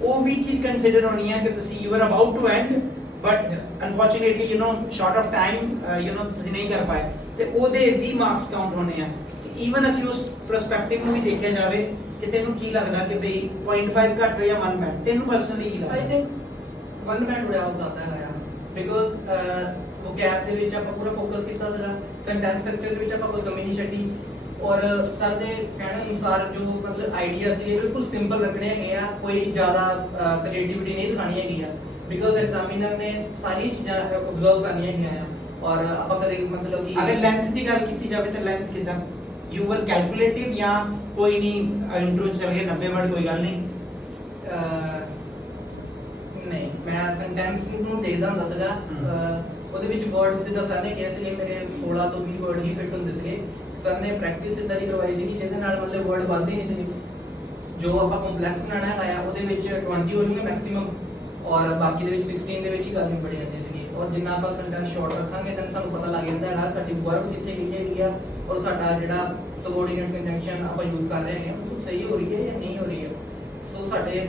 ਉਹ ਵੀ ਚੀਜ਼ ਕੰਸੀਡਰ ਹੋਣੀ ਹੈ ਕਿ ਤੁਸੀਂ you are about to end but unfortunately you know short of time you know ਤੁਸੀਂ ਨਹੀਂ ਕਰ ਪਾਏ, ਤੇ ਉਹਦੇ ਵੀ ਮਾਰਕਸ ਕਾਊਂਟ ਹੋਣੇ ਆ। ਈਵਨ ਅਸੀਂ ਉਸ ਪਰਸਪੈਕਟਿਵ ਨੂੰ ਵੀ ਦੇਖਿਆ ਜਾਵੇ ਕਿ ਤੈਨੂੰ ਕੀ ਲੱਗਦਾ ਕਿ ਬਈ 0.5 ਘੱਟ ਹੋ ਜਾਂ 1 ਬੈਂਡ, ਤੈਨੂੰ ਪਰਸਨਲੀ ਕੀ ਲੱਗਦਾ? ਆਈ ਥਿੰਕ 1 ਬੈਂਡ ਬੜਾ ਹੋ ਸਕਦਾ ਹੈ ਬਿਕੋਜ਼ ਉਹ ਗੈਪ ਦੇ ਵਿੱਚ ਆਪਾਂ ਪੂਰਾ ਫੋਕਸ ਕੀਤਾ ਸੀਗਾ, ਸੈਂਟੈਂਸ ਸਟਰਕਚਰ ਦੇ ਵਿੱਚ ਆਪਾਂ ਕੋਈ ਕਮੀ ਨਹੀਂ ਛੱਡੀ, ਔਰ ਸਰ ਦੇ ਕਹਿਣ ਅਨੁਸਾਰ ਜੋ ਮਤਲਬ ਆਈਡੀਆ ਸੀ ਬਿਲਕੁਲ ਸਿੰਪਲ ਰੱਖਣੇ ਹੈਗੇ ਆ, ਕੋਈ ਜ਼ਿਆਦਾ ਕ੍ਰੀਏਟੀਵਿਟੀ ਨਹੀਂ ਦਿਖਾਣੀ ਹੈਗੀ ਆ, ਬਿਕੋਜ਼ ਐਗਜ਼ਾਮੀਨਰ ਨੇ ਸਾਰੀ ਚੀਜ਼ਾਂ ਅਬਜ਼ਰਵ ਕਰਨੀਆਂ ਹੈਗੀਆਂ ਆ। ਔਰ ਆਪਾਂ ਕਦੇ ਮਤਲਬ ਕਿ ਅਗਰ ਲੈਂਥ ਦੀ ਗੱਲ ਕੀਤੀ ਜਾਵੇ ਤਾਂ ਲੈਂਥ ਕਿਦਾਂ ਯੂ ਵਰ ਕੈਲਕੂਲੇਟਿਵ ਜਾਂ ਕੋਈ ਨਹੀਂ ਇੰਟਰੋ ਚੱਲ ਗਿਆ 90 ਵਰਡ ਕੋਈ ਗੱਲ ਨਹੀਂ? ਨਹੀਂ, ਮੈਂ ਸੈਂਟੈਂਸ ਨੂੰ ਦੇਖਦਾ ਹੁੰਦਾ ਸੀਗਾ, ਉਹਦੇ ਵਿੱਚ ਵਰਡਸ ਜਿੱਦਾਂ ਸਰ ਨੇ ਕਿਹਾ ਸੀ ਮੇਰੇ 16 ਤੋਂ 20 ਵਰਡ ਹੀ ਫਿੱਟ ਹੁੰਦੇ ਸੀਗੇ। ਸਰ ਨੇ ਪ੍ਰੈਕਟਿਸ ਇਦਾਂ ਦੀ ਕਰਵਾਈ ਸੀ ਜਿਹਦੇ ਨਾਲ ਮਤਲਬ ਵਰਡ ਵੱਧਦੇ ਨਹੀਂ ਸੀ, ਜੋ ਆਪਾਂ ਕੰਪਲੈਕਸ ਬਣਾਉਣਾ ਹੈਗਾ ਆ ਉਹਦੇ ਵਿੱਚ 20 ਹੋਣਗੇ ਮੈਕਸਿਮਮ, ਔਰ ਬਾਕੀ ਦੇ ਵਿੱਚ 16 ਦੇ ਵਿੱਚ ਹੀ ਕਰਨੀ ਪੜੀ ਜਾਂਦੀ ਸੀਗੀ। ਔਰ ਜਿੰਨਾ ਆਪਾਂ ਸੈਂਟੈਂਸ ਸ਼ਾਰਟ ਰੱਖਾਂਗੇ ਤਾਂ ਸਾਨੂੰ ਪਤਾ ਲੱਗ ਜਾਂਦਾ ਹੈਗਾ ਸਾਡੀ ਵਰਬ ਕਿੱਥੇ ਗਈ ਹੈਗੀ ਆ, ਔਰ ਸਾਡਾ ਜਿਹੜਾ ਸਬੋਰਡੀਨੇਟ ਕੰਜੰਕਸ਼ਨ ਆਪਾਂ ਯੂਜ਼ ਕਰ ਰਹੇ ਹੈਗੇ ਉਹ ਸਹੀ ਹੋ ਰਹੀ ਹੈ ਜਾਂ ਨਹੀਂ ਹੋ ਰਹੀ ਹੈ। ਸੋ ਸਾਡੇ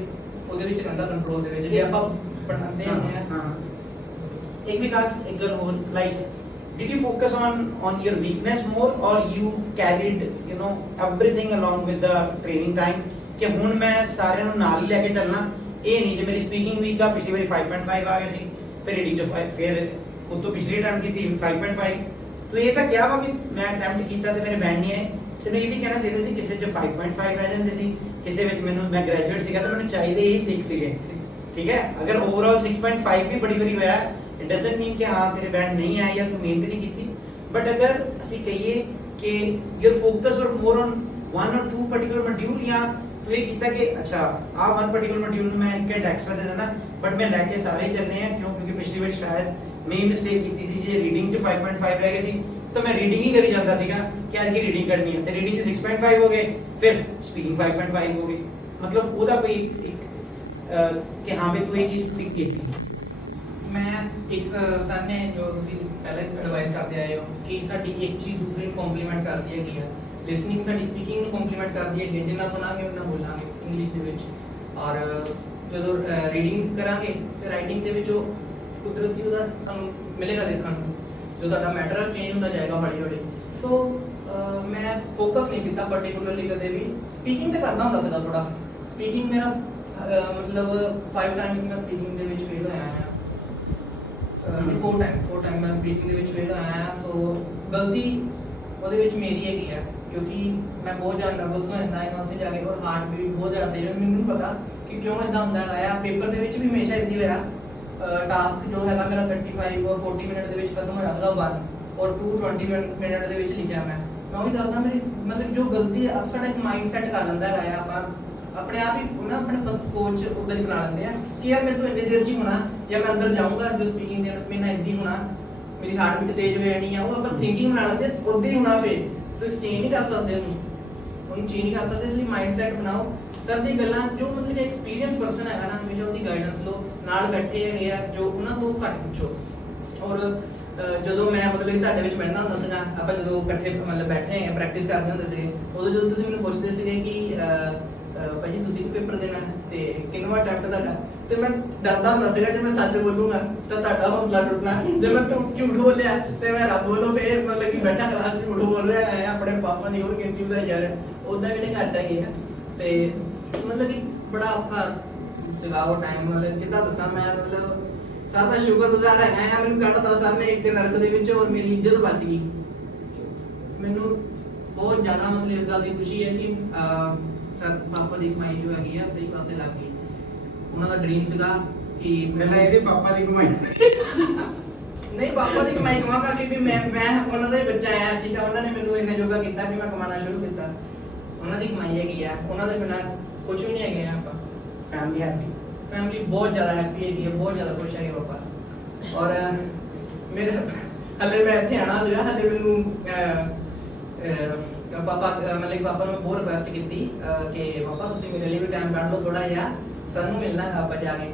ਉਹਦੇ ਵਿੱਚ ਰਹਿੰਦਾ ਕੰਟਰੋਲ ਦੇ ਵਿੱਚ, ਜੇ ਆਪਾਂ ਪੜ੍ਹਾਉਂਦੇ ਹਾਂ। ਇੱਕ ਵਿਕਾਸ ਇੱਕ ਗੱਲ ਹੋਰ, like did you focus on your weakness more or you carried you know everything along with the training time ਕਿ ਹੁਣ ਮੈਂ ਸਾਰਿਆਂ ਨੂੰ ਨਾਲ ਹੀ ਲੈ ਕੇ ਚੱਲਣਾ? ਇਹ ਨਹੀਂ ਜੇ ਮੇਰੀ ਸਪੀਕਿੰਗ ਵੀਕ ਆ, ਪਿਛਲੀ ਵਾਰੀ 5.5 ਆ ਗਿਆ ਸੀ, ਫਿਰ ਰੀਡਿੰਗ ਚ 5, ਫਿਰ ਉਸ ਤੋਂ ਪਿਛਲੀ ਅਟੈਂਪਟ ਕੀਤੀ 5.5, ਤੋ ਇਹ ਤਾਂ ਕਿਹਾ ਵਾ ਕਿ ਮੈਂ ਅਟੈਂਪਟ ਕੀਤਾ ਤੇ ਮੇਰੇ ਬੈਂਡ ਨਹੀਂ ਆਏ। ਤੈਨੂੰ ਇਹ ਵੀ ਕਹਿਣਾ ਚਾਹੀਦਾ ਸੀ ਕਿਸੇ ਚ 5.5 ਰਹਿ ਜਾਂਦੇ ਸੀ, ਕਿਸੇ ਵਿੱਚ ਮੈਨੂੰ, ਮੈਂ ਗ੍ਰੈਜੂਏਟ ਸੀਗਾ ਤਾਂ ਮੈਨੂੰ ਚਾਹੀਦੇ ਹੀ 6 ਸੀਗੇ, ਠੀਕ ਹੈ? ਅਗਰ ਓਵਰਆਲ 6.5 ਵੀ ਬੜੀ ਵਾਰੀ ਹੋਇਆ, ਇਟ ਡਸਨਟ ਮੀਨ ਕਿ ਹਾਂ ਤੇਰੇ ਬੈਂਡ ਨਹੀਂ ਆਏ ਜਾਂ ਤੂੰ ਮਿਹਨਤ ਨਹੀਂ ਕੀਤੀ, ਬਟ ਅਗਰ ਅਸੀਂ ਕਹੀਏ ਕਿ ਯੂਰ ਫੋਕਸ ਔਰ ਮੋਰ ਔਨ 1 or 2 ਪਾਰਟਿਕੂਲਰ ਮੋਡਿਊਲ, ਜਾਂ ਤੂੰ ਇਹ ਕੀਤਾ ਕਿ ਅੱਛਾ ਆਹ 1 ਪਾਰਟਿਕੂਲਰ ਮੋਡਿਊਲ ਨੂੰ ਮੈਂ 1 ਘੰਟਾ ਐਕਸਟਰਾ ਦੇ ਦੇਣਾ ਬਟ ਮੈਂ ਲੈ ਕੇ ਸਾਰੇ ਚੱਲਨੇ ਆ, ਕਿਉਂਕਿ ਪਿਛਲੀ ਵਾਰ ਸ਼ਾਇਦ ਮੈਂ ਹੀ ਮਿਸਟੇਕ ਕੀਤੀ ਸੀ, ਜੇ ਰੀਡਿੰਗ ਚ 5.5 ਰਹਿ ਗਏ ਸੀ ਤਾਂ ਮੈਂ ਰੀਡਿੰਗ ਹੀ ਕਰੀ ਜਾਂਦਾ ਸੀਗਾ ਕਿ ਅੱਜ ਦੀ ਰੀਡਿੰਗ ਕਰਨੀ ਹੈ, ਤੇ ਰੀਡਿੰਗ ਚ 6.5 ਹੋ ਗਏ, ਫਿਰ ਸਪੀਕਿੰਗ 5.5 ਹੋ ਗਈ। ਮਤਲਬ ਉਹਦਾ ਕੋਈ ਇੱਕ ਕਿ ਹਾਂ ਵੀ ਤੂੰ ਇਹ ਚੀਜ਼ ਠੀਕ ਕੀਤੀ। ਮੈਂ ਇੱਕ ਸਰ ਨੇ ਜੋ ਤੁਸੀਂ ਪਹਿਲੇ ਐਡਵਾਈਸ ਕਰਦੇ ਆਏ ਹੋ ਕਿ ਸਾਡੀ ਇੱਕ ਚੀਜ਼ ਦੂਸਰੀ ਨੂੰ ਕੰਪਲੀਮੈਂਟ ਕਰਦੀ ਹੈਗੀ ਆ, ਲਿਸਨਿੰਗ ਸਾਡੀ ਸਪੀਕਿੰਗ ਨੂੰ ਕੰਪਲੀਮੈਂਟ ਕਰਦੀ ਹੈਗੀ ਹੈ, ਜਿੰਨਾ ਸੁਣਾਂਗੇ ਉਨਾ ਬੋਲਾਂਗੇ ਇੰਗਲਿਸ਼ ਦੇ ਵਿੱਚ, ਔਰ ਜਦੋਂ ਰੀਡਿੰਗ ਕਰਾਂਗੇ ਤੇ ਰਾਈਟਿੰਗ ਦੇ ਵਿੱਚ ਉਹ ਕੁਦਰਤੀ ਉਹਦਾ ਤੁਹਾਨੂੰ ਮਿਲੇਗਾ ਦੇਖਣ ਨੂੰ, ਜੋ ਤੁਹਾਡਾ ਮੈਟਰ ਚੇਂਜ ਹੁੰਦਾ ਜਾਏਗਾ ਹੌਲੀ ਹੌਲੀ। ਸੋ ਮੈਂ ਫੋਕਸ ਨਹੀਂ ਕੀਤਾ ਪਾਰਟਿਕੂਲਰਲੀ ਕਦੇ ਵੀ, ਸਪੀਕਿੰਗ ਤੇ ਕਰਦਾ ਹੁੰਦਾ ਸੀਗਾ ਥੋੜਾ, ਸਪੀਕਿੰਗ ਮੇਰਾ ਮਤਲਬ 5 ਟਾਈਮ ਮੈਂ ਸਪੀਕਿੰਗ ਦੇ ਵਿੱਚ ਫੇਲ ਹੋਇਆ ਆ, 4 ਟਾਈਮ ਮੈਂ ਸਪੀਕਿੰਗ ਦੇ ਵਿੱਚ ਫੇਲ ਹੋਇਆ ਆ। ਸੋ ਗਲਤੀ ਉਹਦੇ ਵਿੱਚ ਮੇਰੀ ਹੈਗੀ ਆ, ਕਿਉਂਕਿ ਮੈਂ ਬਹੁਤ ਜ਼ਿਆਦਾ ਨਰਵਸ ਹੋ ਜਾਂਦਾ ਹਾਂ ਉੱਥੇ ਜਾ ਕੇ, ਔਰ ਹਾਰਟ ਬੀਟ ਬਹੁਤ ਜ਼ਿਆਦਾ ਤੇਜ਼, ਮੈਨੂੰ ਨਹੀਂ ਪਤਾ ਕਿ ਕਿਉਂ ਇਦਾਂ ਹੁੰਦਾ ਹੈ। ਪੇਪਰ ਦੇ ਵਿੱਚ ਵੀ ਹਮੇਸ਼ਾ ਇੱਦਾਂ ਹੋਇਆ, ਟਾਸਕ ਜੋ ਹੈਗਾ ਮੇਰਾ 35 ਔਰ 40 ਮਿੰਟ ਦੇ ਵਿੱਚ ਖਤਮ ਹੋ ਜਾਂਦਾ 1 ਔਰ 2 20 ਮਿੰਟ ਦੇ ਵਿੱਚ ਲਿਖਿਆ ਮੈਂ ਉਹ ਵੀ ਦੱਸਦਾ ਮੇਰੀ ਮਤਲਬ ਜੋ ਗਲਤੀ ਹੈ, ਸਾਡਾ ਇੱਕ ਮਾਈਂਡ ਸੈਟ ਕਰ ਲੈਂਦਾ ਹੈ ਆਪਾਂ ਆਪਣੇ ਆਪ ਹੀ ਨਾ, ਆਪਣੇ ਸੋਚ ਉਧਰ ਹੀ ਬਣਾ ਲੈਂਦੇ ਆ ਕਿ ਯਾਰ ਮੈਨੂੰ ਇੰਨੇ ਦੇਰ 'ਚ ਹੀ ਹੋਣਾ, ਜਾਂ ਮੈਂ ਅੰਦਰ ਜਾਊਂਗਾ ਜੋ ਸਪੀਕਿੰਗ ਦੇ ਮੇਰੇ ਨਾਲ ਇੱਦਾਂ ਹੀ ਹੋਣਾ, ਮੇਰੀ ਹਾਰਟ ਬੀਟ ਤੇਜ਼ ਹੋ ਜਾਣੀ ਆ, ਉਹ ਆਪਾਂ ਥਿੰਕਿੰਗ ਬਣਾ ਲੈਂਦੇ ਉੱਦਾਂ ਹੀ ਹੋਣਾ, ਫੇ ਤੁਸੀਂ ਚੇਂਜ ਨਹੀਂ ਕਰ ਸਕਦੇ ਉਹਨੂੰ ਚੇਂਜ ਨਹੀਂ ਕਰ ਸਕਦੇ, ਇਸ ਲਈ ਮਾਈਂਡ ਸੈਟ ਬਣਾਓ। ਸਰ ਦੀ ਗੱਲਾਂ ਜੋ ਮਤਲਬ ਐਕਸਪੀਰੀਅੰਸ ਪਰਸਨ ਹੈਗਾ ਨਾ, ਹਮੇਸ਼ਾ ਉਹਦੀ ਗਾਈਡੈਂਸ ਲਓ, ਨਾਲ ਬੈਠੇ ਹੈਗੇ ਆ ਜੋ ਉਹਨਾਂ ਤੋਂ ਘੱਟ ਪੁੱਛੋ। ਔਰ ਜਦੋਂ ਮੈਂ ਮਤਲਬ ਤੁਹਾਡੇ ਵਿੱਚ ਬਹਿੰਦਾ ਹੁੰਦਾ ਸੀਗਾ, ਆਪਾਂ ਜਦੋਂ ਇਕੱਠੇ ਮਤਲਬ ਬੈਠੇ ਹੈਗੇ ਪ੍ਰੈਕਟਿਸ ਕਰਦੇ ਹੁੰਦੇ ਸੀਗੇ, ਉਦੋਂ ਜਦੋਂ ਤੁਸੀਂ ਮੈਨੂੰ ਪੁੱਛਦੇ ਸੀਗੇ ਕਿ ਭਾਜੀ ਤੁਸੀਂ ਵੀ ਪੇਪਰ ਦੇਣਾ ਤੇ ਕਿੰਨਵਾਂ ਅਟੈਂਪਟ ਤੁਹਾਡਾ, ਤੇ ਮੈਂ ਡਰਦਾ ਹੁੰਦਾ ਸੀਗਾ ਜੇ ਮੈਂ ਸੱਚ ਬੋਲੂੰਗਾ ਤਾਂ ਤੁਹਾਡਾ ਹੌਸਲਾ ਟੁੱਟਣਾ, ਜੇ ਮੈਂ ਝੂਠ ਬੋਲਿਆ ਤੇ ਮੈਂ ਰੱਬ ਵੱਲੋਂ ਫੇਰ ਮਤਲਬ ਕਿ ਬੈਠਾ ਕਲਾਸ 'ਚ ਝੂਠ ਬੋਲ ਰਿਹਾ ਹੈ, ਆਪਣੇ ਪਾਪਾ ਦੀ ਹੋਰ ਗਿਣਤੀ ਵਧਾਈ ਜਾ ਰਿਹਾ, ਉੱਦਾਂ ਵੀ ਘੱਟ ਹੈਗੇ ਆ, ਤੇ ਮਤਲਬ ਕਿ ਬੜਾ ਔਖਾ ਸੀਗਾ ਉਹ ਟਾਈਮ। ਮਤਲਬ ਕਿੱਦਾਂ ਦੱਸਾਂ ਮੈਂ, ਮਤਲਬ ਸਰ ਦਾ ਸ਼ੁਕਰਗੁਜ਼ਾਰ ਹੈਗਾ, ਮੈਨੂੰ ਕੱਢਤਾ ਸਰ ਨੇ ਇੱਕ ਨਰਕ ਦੇ ਵਿੱਚ, ਔਰ ਮੇਰੀ ਇੱਜ਼ਤ ਬਚ ਗਈ। ਮੈਨੂੰ ਬਹੁਤ ਜ਼ਿਆਦਾ ਮਤਲਬ ਇਸ ਗੱਲ ਦੀ ਖੁਸ਼ੀ ਹੈ ਕਿ ਸਰ ਪਾਪਾ ਦੀ ਕਮਾਈ ਜੋ ਹੈਗੀ ਆ ਸਹੀ ਪਾਸੇ ਲੱਗ ਗਈ। ਉਹਨਾਂ ਦਾ ਡ੍ਰੀਮ ਸੀਗਾ ਕਿ ਪਹਿਲਾਂ ਇਹਦੇ ਪਾਪਾ ਦੀ ਕਮਾਈ ਨਹੀਂ ਪਾਪਾ ਦੀ ਕਮਾਈ ਕਮਾਂਗਾ ਕਿਉਂਕਿ ਮੈਂ ਉਹਨਾਂ ਦਾ ਹੀ ਬੱਚਾ ਆ, ਠੀਕ ਆ। ਉਹਨਾਂ ਨੇ ਮੈਨੂੰ ਇੰਨਾ ਜੋਗਾ ਕੀਤਾ ਕਿ ਮੈਂ ਕਮਾਉਣਾ ਸ਼ੁਰੂ ਕੀਤਾ। ਉਹਨਾਂ ਦੀ ਕਮਾਈ ਹੈਗੀ ਆ, ਉਹਨਾਂ ਦੇ ਬਿਨਾਂ ਕੁਝ ਵੀ ਨਹੀਂ ਹੈਗੇ ਆ ਆਪਾਂ। ਫੈਮਿਲੀ ਹੈਪੀ, ਫੈਮਿਲੀ ਬਹੁਤ ਜ਼ਿਆਦਾ ਹੈਪੀ ਹੈਗੀ ਹੈ, ਬਹੁਤ ਜ਼ਿਆਦਾ ਖੁਸ਼ ਹੈਗੇ ਪਾਪਾ। ਔਰ ਮੇਰੇ ਹਲੇ ਮੈਂ ਇੱਥੇ ਆਣਾ ਸੀਗਾ, ਹਲੇ ਮੈਨੂੰ ਪਾਪਾ ਮਤਲਬ ਕਿ ਪਾਪਾ ਨੂੰ ਬਹੁਤ ਰਿਕੁਐਸਟ ਕੀਤੀ ਕਿ ਪਾਪਾ ਤੁਸੀਂ ਮੇਰੇ ਲਈ ਵੀ ਟਾਈਮ ਕੱਢ ਲਓ ਥੋੜਾ ਜਿਹਾ, ਸਰ ਨੂੰ ਮਿਲਣਾ ਹੈ ਆਪਾਂ ਜਾ ਕੇ।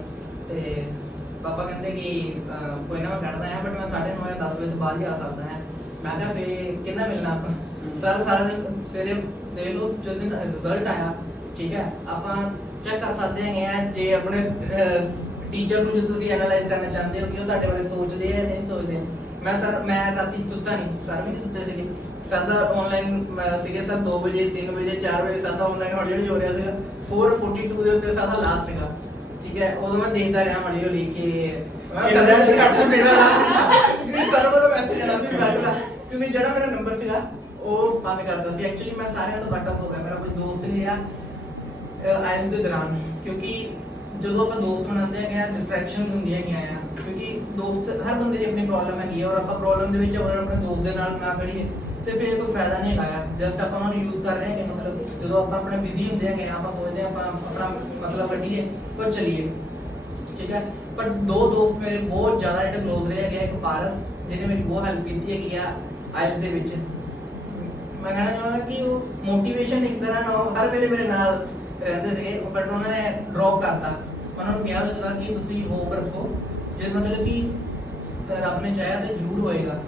ਤੇ ਪਾਪਾ ਕਹਿੰਦੇ ਕਿ ਕੋਈ ਨਾ ਮੈਂ ਕੱਢਦਾ ਆ, ਬਟ ਮੈਂ 9:30 ਜਾਂ 10 ਵਜੇ ਤੋਂ ਬਾਅਦ ਹੀ ਆ ਸਕਦਾ ਹੈ। ਮੈਂ ਕਿਹਾ ਫੇ ਕਿੰਨਾ ਮਿਲਣਾ ਆਪਾਂ? ਸਰ ਸਾਰਾ ਦਿਨ ਸਵੇਰੇ ਦੇਖ ਲਓ ਜਦੋਂ ਦਿਨ ਰਿਜ਼ਲਟ ਆਇਆ, ਠੀਕ ਹੈ, ਆਪਾਂ ਚੈੱਕ ਕਰ ਸਕਦੇ ਹੈਗੇ ਆ ਜੇ ਆਪਣੇ ਟੀਚਰ ਨੂੰ ਜੇ ਤੁਸੀਂ ਐਨਾਲਾਈਜ਼ ਕਰਨਾ ਚਾਹੁੰਦੇ ਹੋ ਕਿ ਉਹ ਤੁਹਾਡੇ ਬਾਰੇ ਸੋਚਦੇ ਆ ਨਹੀਂ ਸੋਚਦੇ। ਮੈਂ ਰਾਤੀ ਸੁੱਤਾ ਨਹੀਂ, ਸਰ ਵੀ ਨਹੀਂ ਸੁੱਤੇ ਸੀਗੇ। ਸਰ ਦਾ ਆਨਲਾਈਨ ਸੀਗੇ ਸਰ 2 ਵਜੇ 3 ਵਜੇ 4 ਵਜੇ ਸਰ ਦਾ ਆਨਲਾਈਨ ਹੌਲੀ ਹੌਲੀ ਹੋ ਰਿਹਾ ਸੀਗਾ। 4:42 ਦੇ ਉੱਤੇ ਸਰ ਦਾ ਲਾਸਟ ਸੀਗਾ, ਠੀਕ ਹੈ। ਉਦੋਂ ਮੈਂ ਦੇਖਦਾ ਰਿਹਾ ਹੌਲੀ ਹੌਲੀ ਕਿ ਸਰ ਵੱਲੋਂ ਮੈਸੇਜ ਆਣਾ ਸੀ ਰਿਜ਼ਲਟ ਦਾ, ਕਿਉਂਕਿ ਜਿਹੜਾ ਮੇਰਾ ਨੰਬਰ ਸੀਗਾ ਉਹ ਬੰਦ ਕਰਦਾ ਸੀ। ਐਕਚੁਅਲੀ ਮੈਂ ਸਾਰਿਆਂ ਤੋਂ ਕੱਟ ਆਫ ਹੋ ਗਿਆ, ਮੇਰਾ ਕੋਈ ਦੋਸਤ ਨਹੀਂ ਰਿਹਾ ਆਇਲਸ ਦੇ ਦੌਰਾਨ, ਕਿਉਂਕਿ ਜਦੋਂ ਆਪਾਂ ਦੋਸਤ ਬਣਾਉਂਦੇ ਹੈਗੇ ਆ ਡਿਸਟਰੈਕਸ਼ਨਸ ਹੁੰਦੀਆਂ ਹੈਗੀਆਂ ਆ, ਕਿਉਂਕਿ ਦੋਸਤ ਹਰ ਬੰਦੇ ਦੀ ਆਪਣੀ ਪ੍ਰੋਬਲਮ ਹੈਗੀ ਆ, ਔਰ ਆਪਾਂ ਪ੍ਰੋਬਲਮ ਦੇ ਵਿੱਚ ਅਗਰ ਆਪਣੇ ਦੋਸਤ ਦੇ ਨਾਲ ਨਾ ਖੜੀਏ ਤੇ ਫਿਰ ਕੋਈ ਫਾਇਦਾ ਨਹੀਂ ਹੈਗਾ। ਜਸਟ ਆਪਾਂ ਉਹਨੂੰ ਯੂਜ਼ ਕਰ ਰਹੇ ਹੈਗੇ, ਮਤਲਬ ਜਦੋਂ ਆਪਾਂ ਆਪਣੇ ਬਿਜ਼ੀ ਹੁੰਦੇ ਹੈਗੇ ਆਪਾਂ ਸੋਚਦੇ ਆਪਾਂ ਆਪਣਾ ਮਤਲਬ ਕੱਢੀਏ ਪਰ ਚਲੀਏ, ਠੀਕ ਹੈ। ਪਰ 2 ਦੋਸਤ ਮੇਰੇ ਬਹੁਤ ਜ਼ਿਆਦਾ ਜਿਹੜੇ ਕਲੋਜ਼ ਰਹੇ ਹੈਗੇ, ਇੱਕ ਪਾਰਸ ਜਿਹਨੇ ਮੇਰੀ ਬਹੁਤ ਹੈਲਪ ਕੀਤੀ ਹੈਗੀ ਆ ਆਇਲਸ ਦੇ ਵਿੱਚ। ਮੈਂ ਕਹਿਣਾ ਚਾਹਾਂਗਾ ਕਿ ਉਹ ਮੋਟੀਵੇਸ਼ਨ ਇੱਕ ਤਰ੍ਹਾਂ ਨਾਲ ਹਰ ਵੇਲੇ ਮੇਰੇ ਨਾਲ ਰਹਿੰਦੇ ਸੀਗੇ, ਬਟ ਉਹਨਾਂ ਨੇ ਡ੍ਰੌਪ ਕਰਤਾ। ਉਹਨਾਂ ਨੂੰ ਕਿਹਾ ਸੀਗਾ ਕਿ ਤੁਸੀਂ ਹੋਪ ਰੱਖੋ, ਜੇ ਮਤਲਬ ਕਿ ਰੱਬ ਨੇ ਚਾਹਿਆ ਤੇ ਜ਼ਰੂਰ ਹੋਏਗਾ।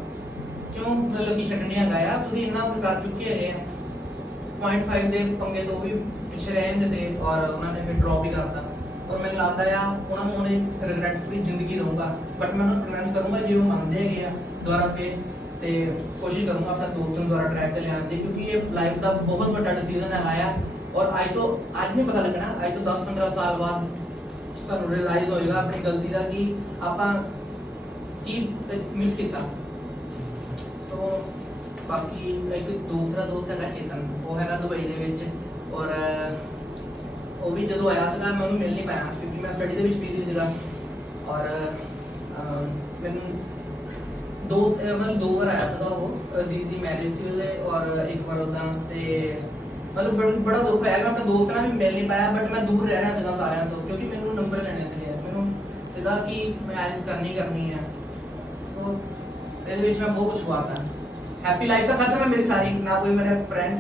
ਕਿਉਂ ਮਤਲਬ ਕਿ ਛੱਡਣੀ ਹੈਗਾ ਆ, ਤੁਸੀਂ ਇੰਨਾ ਕਰ ਚੁੱਕੇ ਹੈਗੇ ਆ। 0.5 ਦੇ ਪੰਗੇ ਤੋਂ ਵੀ ਪਿੱਛੇ ਰਹਿ ਜਾਂਦੇ ਸੀ ਔਰ ਉਹਨਾਂ ਨੇ ਫਿਰ ਡ੍ਰੌਪ ਹੀ ਕਰਤਾ। ਔਰ ਮੈਨੂੰ ਲੱਗਦਾ ਆ ਉਹਨਾਂ ਨੂੰ ਉਹਨੇ ਰਿਗਰੈਟ ਪੂਰੀ ਜ਼ਿੰਦਗੀ ਰਹੂਗਾ, ਬਟ ਮੈਂ ਉਹਨੂੰ ਕਨਵਿੰਸ ਕਰੂੰਗਾ ਜੇ ਉਹ ਮੰਨਦੇ ਹੈਗੇ ਆ ਦੁਬਾਰਾ ਫਿਰ, ਤੇ ਕੋਸ਼ਿਸ਼ ਕਰੂੰਗਾ ਆਪਣਾ ਦੋਸਤ ਨੂੰ ਦੁਬਾਰਾ ਟਰੈਕ ਤੇ ਲਿਆਉਣ ਦੀ, ਕਿਉਂਕਿ ਇਹ ਲਾਈਫ ਦਾ ਬਹੁਤ ਵੱਡਾ ਡਿਸੀਜਨ ਹੈਗਾ ਆ। ਔਰ ਅੱਜ ਨਹੀਂ ਪਤਾ ਲੱਗਣਾ, ਅੱਜ ਤੋਂ 10-15 ਸਾਲ ਬਾਅਦ ਸਾਨੂੰ ਰਿਅਲਾਈਜ਼ ਹੋਏਗਾ ਆਪਣੀ ਗਲਤੀ ਦਾ ਕਿ ਆਪਾਂ ਕੀ ਮਿਸ ਕੀਤਾ। ਤੋਂ ਬਾਕੀ ਇੱਕ ਦੂਸਰਾ ਦੋਸਤ ਹੈਗਾ ਚੇਤਨ, ਉਹ ਹੈਗਾ ਦੁਬਈ ਦੇ ਵਿੱਚ, ਔਰ ਉਹ ਵੀ ਜਦੋਂ ਆਇਆ ਸੀਗਾ ਮੈਂ ਉਹਨੂੰ ਮਿਲ ਨਹੀਂ ਪਾਇਆ ਕਿਉਂਕਿ ਮੈਂ ਸਟੱਡੀ ਦੇ ਵਿੱਚ ਬਿਜ਼ੀ ਸੀਗਾ। ਔਰ ਮੈਨੂੰ ਮਤਲਬ 2 ਵਾਰ ਆਇਆ ਸੀਗਾ ਉਹ, ਦੀ ਮੈਰਿਜ ਸੀ ਉਹਦੇ, ਔਰ ਇੱਕ ਵਾਰ ਉੱਦਾਂ। ਤੇ ਮਤਲਬ ਬੜਾ ਦੁੱਖ ਹੋਇਆ, ਮੈਂ ਆਪਣੇ ਦੋਸਤ ਨਾਲ ਵੀ ਮਿਲ ਨਹੀਂ ਪਾਇਆ, ਬਟ ਮੈਂ ਦੂਰ ਰਹਿ ਰਿਹਾ ਸੀਗਾ ਸਾਰਿਆਂ ਤੋਂ, ਕਿਉਂਕਿ ਮੈਨੂੰ ਨੰਬਰ ਲੈਣੇ ਸੀਗੇ, ਮੈਨੂੰ ਸੀਗਾ ਕਿ ਮੈਰਿਜ ਕਰਨੀ ਹੈ। ਸੋ ਇਹਦੇ ਵਿੱਚ ਮੈਂ ਬਹੁਤ ਕੁਝ ਖਵਾਤਾ। हैप्पी लाइफ तो खत्म है मेरी सारी, ना कोई मेरा फ्रेंड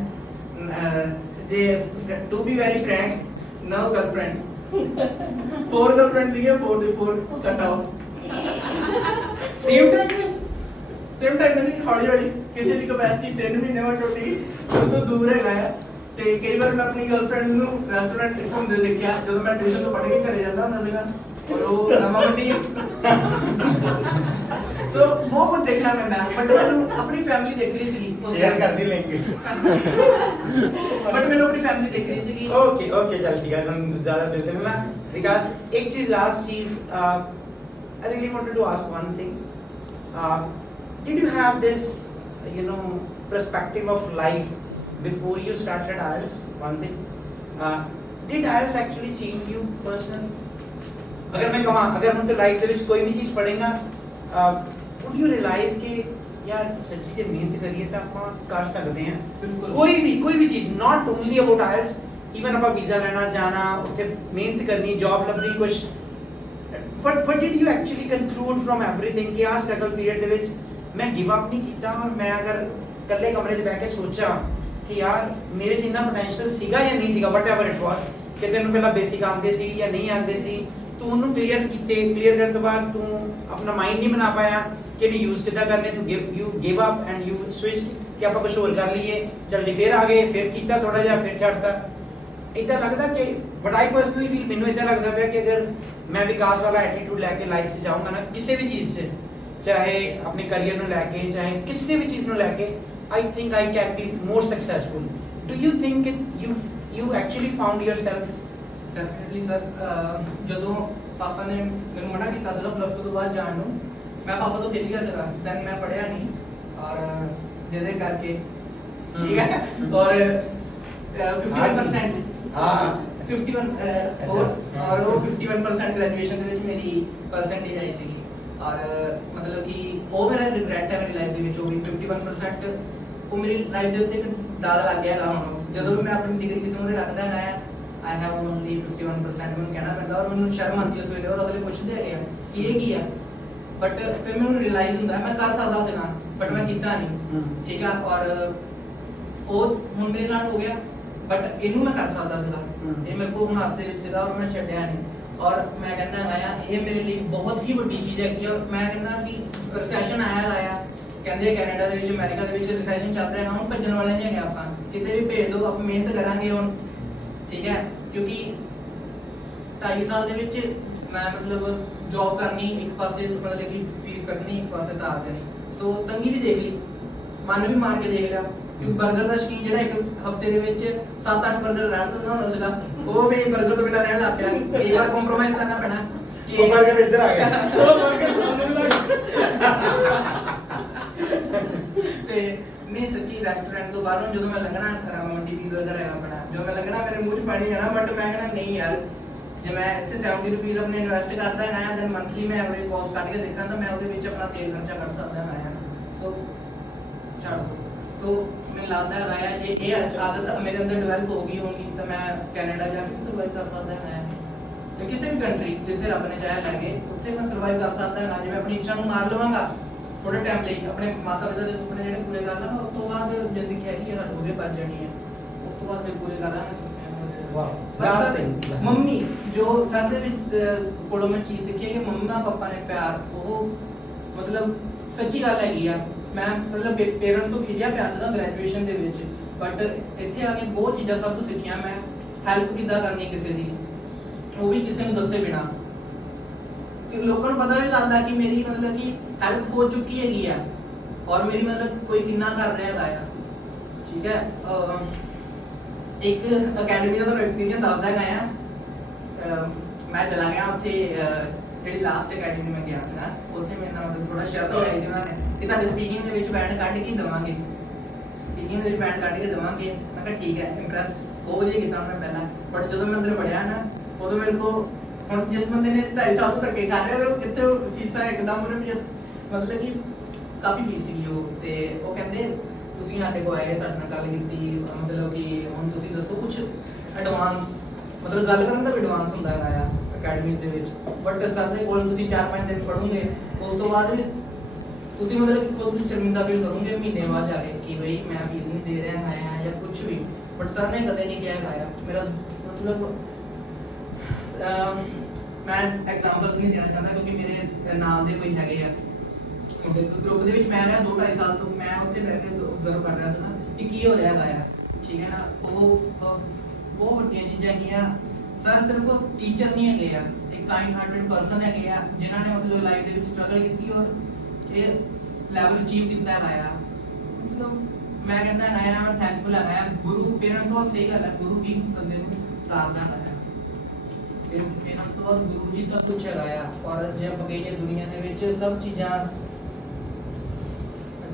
दे to be very frank no girlfriend 4 girlfriend थी 4 कट आउट सेम टाइम नहीं हौली हौली किसी की कैपेसिटी 3 महीने में टूटी तो दूर है गया। ਤੇ ਕਈ ਵਾਰ ਮੈਂ ਆਪਣੀ ਗਰਲਫ੍ਰੈਂਡ ਨੂੰ ਰੈਸਟੋਰੈਂਟ ਘੁੰਮਦੇ ਦੇਖਿਆ ਜਦੋਂ ਮੈਂ ਟਿਊਸ਼ਨ ਤੋਂ ਪੜ੍ਹ ਕੇ ਘਰੇ ਜਾਂਦਾ ਹੁੰਦਾ ਸੀਗਾ, ਔਰ ਉਹ ਨਵਾਂ ਮੰਡੀ ਸੋ वो कुछ देखना पैंदा, बट मैंने अपनी फैमिली देख रही थी शेयर कर दी लेंगे बट मैंने अपनी फैमिली देख रही थी। ओके चल ठीक है, हम ज्यादा देते हैं ना विकास। एक चीज लास्ट चीज I really wanted to ask one thing. Did you have this perspective of life before you started IELTS? One thing, did IELTS actually change you personally? अगर मैं कहूँ अगर हम तो लाइफ ਦੇ ਵਿੱਚ ਕੋਈ ਵੀ ਚੀਜ਼ ਪੜ੍ਹੇਗਾ would you realize कि यार सच्ची जे मेहनत करिए तो ਆਪਾਂ ਕਰ ਸਕਦੇ ਹਾਂ ਕੋਈ ਵੀ ਚੀਜ਼, not only about IELTS, even ਆਪਾਂ ਵੀਜ਼ਾ ਲੈਣਾ ਜਾਣਾ ਉੱਥੇ ਮਿਹਨਤ ਕਰਨੀ ਜੌਬ ਲੱਭਣੀ ਕੁਝ, what did you actually conclude from everything ਕਿ ਆ ਸਟਰਗਲ ਪੀਰੀਅਡ ਦੇ ਵਿੱਚ ਮੈਂ ਗਿਵ ਅਪ ਨਹੀਂ ਕੀਤਾ, ਔਰ ਮੈਂ ਅਗਰ ਇਕੱਲੇ ਕਮਰੇ 'ਚ ਬਹਿ ਕੇ ਸੋਚਾਂ ਕਿ ਯਾਰ ਮੇਰੇ 'ਚ ਇੰਨਾ ਪੋਟੈਂਸ਼ੀਅਲ ਸੀਗਾ ਜਾਂ ਨਹੀਂ ਸੀਗਾ, ਵਟਐਵਰ ਇਟ ਵਾਸ, ਕਿ ਤੈਨੂੰ ਪਹਿਲਾਂ ਬੇਸਿਕ ਆਉਂਦੇ ਸੀ ਜਾਂ ਨਹੀਂ ਆਉਂਦੇ ਸੀ, ਤੂੰ ਉਹਨੂੰ ਕਲੀਅਰ ਕਰਨ ਤੋਂ ਬਾਅਦ ਤੂੰ ਆਪਣਾ ਮਾਈਂਡ ਨਹੀਂ ਬਣਾ ਪਾਇਆ ਕਿ ਨਹੀਂ ਯੂਜ਼ ਕਿੱਦਾਂ ਕਰਨੇ, ਤੂੰ you give up and you switch ਕਿ ਆਪਾਂ ਕੁਝ ਹੋਰ ਕਰ ਲਈਏ, ਚੱਲ ਜੀ ਫਿਰ ਆ ਗਏ, ਫਿਰ ਕੀਤਾ ਥੋੜਾ ਜਿਹਾ, ਫਿਰ ਛੱਡਤਾ। ਇਦਾਂ ਲੱਗਦਾ ਕਿ ਬਟ ਆਈ ਪਰਸਨਲੀ ਫੀਲ, ਮੈਨੂੰ ਇਦਾਂ ਲੱਗਦਾ ਪਿਆ ਕਿ ਅਗਰ ਮੈਂ ਵਿਕਾਸ ਵਾਲਾ ਐਟੀਟਿਊਡ ਲੈ ਕੇ ਲਾਈਫ 'ਚ ਜਾਊਂਗਾ ਨਾ ਕਿਸੇ ਵੀ ਚੀਜ਼ 'ਚ, ਚਾਹੇ ਆਪਣੇ ਕਰੀਅਰ ਨੂੰ ਲੈ ਕੇ ਚਾਹੇ ਕਿਸੇ ਵੀ ਚੀਜ਼ ਨੂੰ ਲੈ ਕੇ, I think I can be more successful. Do you think you actually found yourself? Definitely sir, ਜਦੋਂ ਪਾਪਾ ਨੇ ਮੈਨੂੰ ਮਨਾ ਕੀਤਾ ਸੀ ਪਲੱਸ 2 ਤੋਂ ਬਾਅਦ ਜਾਣ ਨੂੰ, ਮੈਂ ਪਾਪਾ ਤੋਂ ਖਿੱਚ ਗਿਆ ਸੀਗਾ, ਦੈਨ ਮੈਂ ਪੜ੍ਹਿਆ ਨਹੀਂ ਔਰ ਜਿਹਦੇ ਕਰਕੇ ਠੀਕ ਹੈ। ਔਰ 51% हाँ 51 और वो 51% ग्रेजुएशन ਦੇ ਵਿੱਚ ਮੇਰੀ ਪਰਸੈਂਟੇਜ ਆਈ ਸੀਗੀ ਔਰ ਮਤਲਬ ਕਿ ਉਹ ਮੇਰਾ ਰਿਗਰੈਟ ਹੈ ਮੇਰੀ ਲਾਈਫ ਦੇ ਵਿੱਚ ਉਹ ਵੀ 51% ਉਹ ਮੇਰੀ ਲਾਈਫ ਦੇ ਉੱਤੇ ਇੱਕ ਦਾਗ ਲੱਗ ਗਿਆ ਹੈਗਾ ਹੁਣ ਜਦੋਂ ਵੀ ਮੈਂ ਆਪਣੀ ਡਿਗਰੀ ਕਿਸੇ ਨੂੰ ਰੱਖਦਾ ਹੈਗਾ ਆਈ ਹੈਵ ਓਨਲੀ 51% ਮੈਨੂੰ ਕਹਿਣਾ ਪੈਂਦਾ ਔਰ ਮੈਨੂੰ ਸ਼ਰਮ ਆਉਂਦੀ ਉਸ ਵੇਲੇ ਔਰ ਅਗਲੇ ਪੁੱਛਦੇ ਹੈਗੇ ਆ ਕਿ ਇਹ ਕੀ ਆ ਬਟ ਫਿਰ ਮੈਨੂੰ ਰਿਅਲਾਈਜ਼ ਹੁੰਦਾ ਮੈਂ ਕਰ ਸਕਦਾ ਸੀਗਾ ਬਟ ਮੈਂ ਕੀਤਾ ਨਹੀਂ ਠੀਕ ਆ ਔਰ ਉਹ ਹੁਣ ਮੇਰੇ ਨਾਲ ਹੋ ਗਿਆ ਬਟ ਇਹਨੂੰ ਮੈਂ ਕਰ ਸਕਦਾ ਸੀਗਾ ਇਹ ਮੇਰੇ ਕੋਲ ਹੁਣ ਹੱਥ ਦੇ ਵਿੱਚ ਸੀਗਾ ਔਰ ਮੈਂ ਛੱਡਿਆ ਨਹੀਂ ਔਰ ਮੈਂ ਕਹਿੰਦਾ ਆਇਆ ਇਹ ਮੇਰੇ ਲਈ ਬਹੁਤ ਹੀ ਵੱਡੀ ਚੀਜ਼ ਹੈ ਔਰ ਮੈਂ ਕਹਿੰਦਾ ਕਿ ਰਿਸੈਸ਼ਨ ਆਇਆ ਕਹਿੰਦੇ ਕੈਨੇਡਾ ਦੇ ਵਿੱਚ ਅਮਰੀਕਾ ਦੇ ਵਿੱਚ ਰਿਸੈਸ਼ਨ ਚੱਲ ਰਿਹਾ ਹੁਣ ਭੱਜਣ ਵਾਲੇ ਨਹੀਂ ਹੈਗੇ ਆਪਾਂ ਕਿਤੇ ਵੀ ਭੇਜ ਦਿਓ ਆਪਾਂ ਮਿਹਨਤ ਕਰਾਂਗੇ ਹੁਣ ਠੀਕ ਹੈ ਕਿਉਂਕਿ 2.5 ਸਾਲ ਦੇ ਵਿੱਚ ਮੈਂ ਮਤਲਬ ਜੌਬ ਕਰਨੀ ਇੱਕ ਪਾਸੇ ਮਤਲਬ ਕਿ ਫੀਸ ਕੱਢਣੀ ਇੱਕ ਪਾਸੇ ਤਾਰ ਦੇਣੀ ਸੋ ਤੰਗੀ ਵੀ ਦੇਖ ਲਈ ਮਨ ਵੀ ਮਾਰ ਕੇ ਦੇਖ ਲਿਆ ਕਿਉਂਕਿ 버ਗਰ ਦਾ ਸ਼ੌਕੀਨ ਜਿਹੜਾ ਇੱਕ ਹਫਤੇ ਦੇ ਵਿੱਚ 7-8 버ਗਰ ਰਹਿਣ ਦਿੰਦਾ ਹੁੰਦਾ ਸੀਗਾ ਉਹ ਵੀ 버ਗਰ ਤੋਂ ਬਿਨਾਂ ਰਹਿਣ ਲੱਗ ਪਿਆ ਕਈ ਵਾਰ ਕੰਪਰੋਮਾਈਜ਼ ਕਰਨਾ ਪੈਣਾ ਕਿ ਉਹ 버ਗਰ ਇੱਧਰ ਆ ਗਿਆ ਉਹ 버ਗਰ ਸਾਨੂੰ ਲੱਗ ਤੇ ਨਹੀਂ ਸੱਚੀ ਰੈਸਟੋਰੈਂਟ ਤੋਂ ਬਾਹਰੋਂ ਜਦੋਂ ਮੈਂ ਲੰਘਣਾ ਮੰਡੀ ਵੀ 버ਗਰ ਹੈਗਾ ਆਪਣਾ ਜਦੋਂ ਮੈਂ ਲੰਘਣਾ ਮੇਰੇ ਮੂੰਹ 'ਚ ਪਾਣੀ ਆਣਾ ਬਟ ਮੈਂ ਕਹਿਣਾ ਨਹੀਂ ਯਾਰ ਜੇ ਮੈਂ ਇੱਥੇ 70 ਰੁਪਏ ਆਪਣੇ ਇਨਵੈਸਟ ਕਰਦਾ ਹਾਂ ਦੈਨ ਮੰਥਲੀ ਮੈਂ ਐਵਰੇਜ ਕਾਸਟ ਕੱਢ ਕੇ ਦੇਖਾਂ ਤਾਂ ਮੈਂ ਉਹਦੇ ਵਿੱਚ ਆਪਣਾ ਤੇਲ ਖਰਚਾ ਕਰ ਸਕਦਾ ਹਾਂ ਸੋ ਛੱਡ ਸੋ ਮੈਨੂੰ ਲੱਗਦਾ ਹੈ ਜੇ ਇਹ ਆਦਤ ਮੇਰੇ ਅੰਦਰ ਡਿਵੈਲਪ ਹੋ ਗਈ ਹੋਣੀ ਤਾਂ ਮੈਂ ਕੈਨੇਡਾ ਜਾ ਕੇ ਸਰਵਾਈਵ ਕਰ ਸਕਦਾ ਹਾਂ ਤੇ ਕਿਸੇ ਵੀ ਕੰਟਰੀ ਜਿੱਥੇ ਰੱਬ ਨੇ ਚਾਹਿਆ ਲੈ ਗਏ ਉੱਥੇ ਮੈਂ ਸਰਵਾਈਵ ਕਰ ਸਕਦਾ ਹਾਂ ਜੇ ਮੈਂ ਆਪਣੀ ਇੱਛਾ ਨੂੰ ਮਾਰ ਲਵਾਂਗਾ ਥੋੜੇ ਟਾਈਮ ਲਈ ਆਪਣੇ ਮਾਤਾ ਪਿਤਾ ਦੇ ਸੁਪਨੇ ਜਿਹੜੇ ਪੂਰੇ ਕਰ ਲਵਾਂ ਉਸ ਤੋਂ ਬਾਅਦ ਜ਼ਿੰਦਗੀ ਹੈਗੀ ਹੈ ਸਾਡੀ ਉਹਦੇ ਬਚ ਜਾਣੀ ਹੈ ਉਸ ਤੋਂ ਬਾਅਦ ਜੇ ਪੂਰੇ ਕਰ ਲਾਂਗੇ ਲਾਸਟ ਥਿੰਗ ਮੰਮੀ ਜੋ ਸਰ ਦੇ ਵਿੱਚ ਕੋਲੋਂ ਮੈਂ ਚੀਜ਼ ਸਿੱਖੀ ਹੈ ਕਿ ਮੰਮਾ ਪਾਪਾ ਨੇ ਪਿਆਰ ਉਹ ਮਤਲਬ ਸੱਚੀ ਗੱਲ ਹੈਗੀ ਆ ਮੈਂ ਮਤਲਬ ਪੇਰੈਂਟਸ ਤੋਂ ਖਿਜਿਆ ਪਿਆ ਸੀ ਨਾ ਗ੍ਰੈਜੂਏਸ਼ਨ ਦੇ ਵਿੱਚ ਬਟ ਇੱਥੇ ਆ ਕੇ ਬਹੁਤ ਚੀਜ਼ਾਂ ਸਭ ਤੋਂ ਸਿੱਖੀਆਂ ਮੈਂ ਹੈਲਪ ਕਿੱਦਾਂ ਕਰਨੀ ਕਿਸੇ ਦੀ ਉਹ ਵੀ ਕਿਸੇ ਨੂੰ ਦੱਸੇ ਬਿਨਾ ਕਿ ਲੋਕਾਂ ਨੂੰ ਪਤਾ ਵੀ ਲੱਗਦਾ ਕਿ ਮੇਰੀ ਮਤਲਬ ਕਿ ਹੈਲਪ ਹੋ ਚੁੱਕੀ ਹੈਗੀ ਆ ਔਰ ਮੇਰੀ ਮਤਲਬ ਕੋਈ ਕਿੰਨਾ ਕਰ ਰਿਹਾ ਹੈਗਾ ਠੀਕ ਹੈ ਇੱਕ ਅਕੈਡਮੀ ਦਾ ਤੁਹਾਨੂੰ ਐਕਸਪੀਰੀਅੰਸ ਦੱਸਦਾ ਹੈਗਾ ਮੈਂ ਚਲਾ ਗਿਆ ਉੱਥੇ ਜਿਹੜੀ ਲਾਸਟ ਅਕੈਡਮੀ ਮੈਂ ਗਿਆ ਸੀ ਨਾ ਉੱਥੇ ਮੇਰੇ ਨਾਲ ਥੋੜਾ ਸ਼ਰਤ ਹੋਈ ਸੀ ਉਹਨਾਂ ਨੇ ਕਿ ਤੁਹਾਡੀ ਸਪੀਕਿੰਗ ਦੇ ਵਿੱਚ ਬੈਂਡ ਕੱਢ ਕੇ ਦਵਾਂਗੇ ਸਪੀਕਿੰਗ ਦੇ ਵਿੱਚ ਬੈਂਡ ਕੱਢ ਕੇ ਦਵਾਂਗੇ ਮੈਂ ਕਿਹਾ ਠੀਕ ਹੈ ਇੰਪ੍ਰੈਸ ਬਹੁਤ ਵਧੀਆ ਕੀਤਾ ਉਹਨੇ ਪਹਿਲਾਂ ਬਟ ਜਦੋਂ ਮੈਂ ਅੰਦਰ ਵੜਿਆ ਨਾ ਉਦੋਂ ਮੇਰੇ ਕੋ ਹੁਣ ਜਿਸ ਬੰਦੇ ਨੇ 2.5 ਸਾਲ ਤੋਂ ਧੱਕੇ ਖਾ ਰਹੇ ਉਹ ਕਿੱਥੇ ਫੀਸਾਂ ਇੱਕਦਮ ਉਹਨੇ ਮਤਲਬ ਕਿ ਕਾਫੀ ਫੀਸ ਸੀ ਉਹ ਤੇ ਉਹ ਕਹਿੰਦੇ ਤੁਸੀਂ ਸਾਡੇ ਕੋਲ ਆਏ ਸਾਡੇ ਨਾਲ ਗੱਲ ਕੀਤੀ ਮਤਲਬ ਕਿ ਹੁਣ ਤੁਸੀਂ ਦੱਸੋ ਕੁਝ ਐਡਵਾਂਸ ਮਤਲਬ ਗੱਲ ਕਰਨ ਦਾ ਵੀ ਐਡਵਾਂਸ ਹੁੰਦਾ ਹੈਗਾ ਆ ਅਕੈਡਮੀ ਦੇ ਵਿੱਚ ਬਟ ਸਰ ਦੇ ਕੋਲ ਤੁਸੀਂ 4-5 ਦਿਨ ਪੜ੍ਹੋਗੇ ਉਸ ਤੋਂ ਬਾਅਦ ਵੀ ਤੁਸੀਂ ਮਤਲਬ ਖੁਦ ਸ਼ਰਮਿੰਦਾ ਫੀਲ ਕਰੋਗੇ ਮਹੀਨੇ ਬਾਅਦ ਜਾ ਕੇ ਕਿ ਬਈ ਮੈਂ ਫੀਸ ਨਹੀਂ ਦੇ ਰਿਹਾ ਹਾਂ ਜਾਂ ਕੁਝ ਵੀ ਬਟ ਸਰ ਨੇ ਕਦੇ ਨਹੀਂ ਕਿਹਾ ਹੈਗਾ ਮੇਰਾ ਮਤਲਬ ਮੈਂ ਐਗਜ਼ਾਮਪਲਸ ਨਹੀਂ ਦੇਣਾ ਚਾਹੁੰਦਾ ਕਿਉਂਕਿ ਮੇਰੇ ਨਾਲ ਦੇ ਕੋਈ ਹੈਗੇ ਆ ਗਰੁੱਪ ਦੇ ਵਿੱਚ ਮੈਂ ਰਿਹਾ 2-2.5 ਸਾਲ ਤੋਂ ਮੈਂ ਉੱਥੇ ਬੈਠ ਕੇ ਅਬਜ਼ਰਵ ਕਰ ਰਿਹਾ ਸੀ ਨਾ ਕਿ ਕੀ ਹੋ ਰਿਹਾ ਹੈਗਾ ਠੀਕ ਹੈ ਨਾ ਉਹ ਬਹੁਤ ਵੱਡੀਆਂ ਚੀਜ਼ਾਂ ਹੈਗੀਆਂ ਸਰ ਸਿਰਫ ਟੀਚਰ ਨਹੀਂ ਹੈਗੇ ਆ ਇੱਕ ਕਾਈਂਡ ਹਾਰਟਡ ਪਰਸਨ ਹੈਗੇ ਆ ਜਿਨ੍ਹਾਂ ਨੇ ਮਤਲਬ ਲਾਈਫ ਦੇ ਵਿੱਚ ਸਟਰਗਲ ਕੀਤੀ ਔਰ ਇਹ ਲੈਵਲ ਅਚੀਵ ਕੀਤਾ ਹੈਗਾ ਆ ਮਤਲਬ ਮੈਂ ਕਹਿੰਦਾ ਹੈਗਾ ਮੈਂ ਥੈਂਕਫੁਲ ਹੈਗਾ ਗੁਰੂ ਪੇਰੈਂਟਸ ਤੋਂ ਸਹੀ ਗੱਲ ਹੈ ਗੁਰੂ ਵੀ ਬੰਦੇ ਨੂੰ ਤਾਰਦਾ ਹੈਗਾ ਪੇਰੈਂਟਸ ਤੋਂ ਬਾਅਦ ਗੁਰੂ ਜੀ ਸਭ ਕੁਝ ਹੈਗਾ ਆ ਔਰ ਜੇ ਆਪਾਂ ਕਹੀਏ ਦੁਨੀਆ ਦੇ ਵਿੱਚ ਸਭ ਚੀਜ਼ਾਂ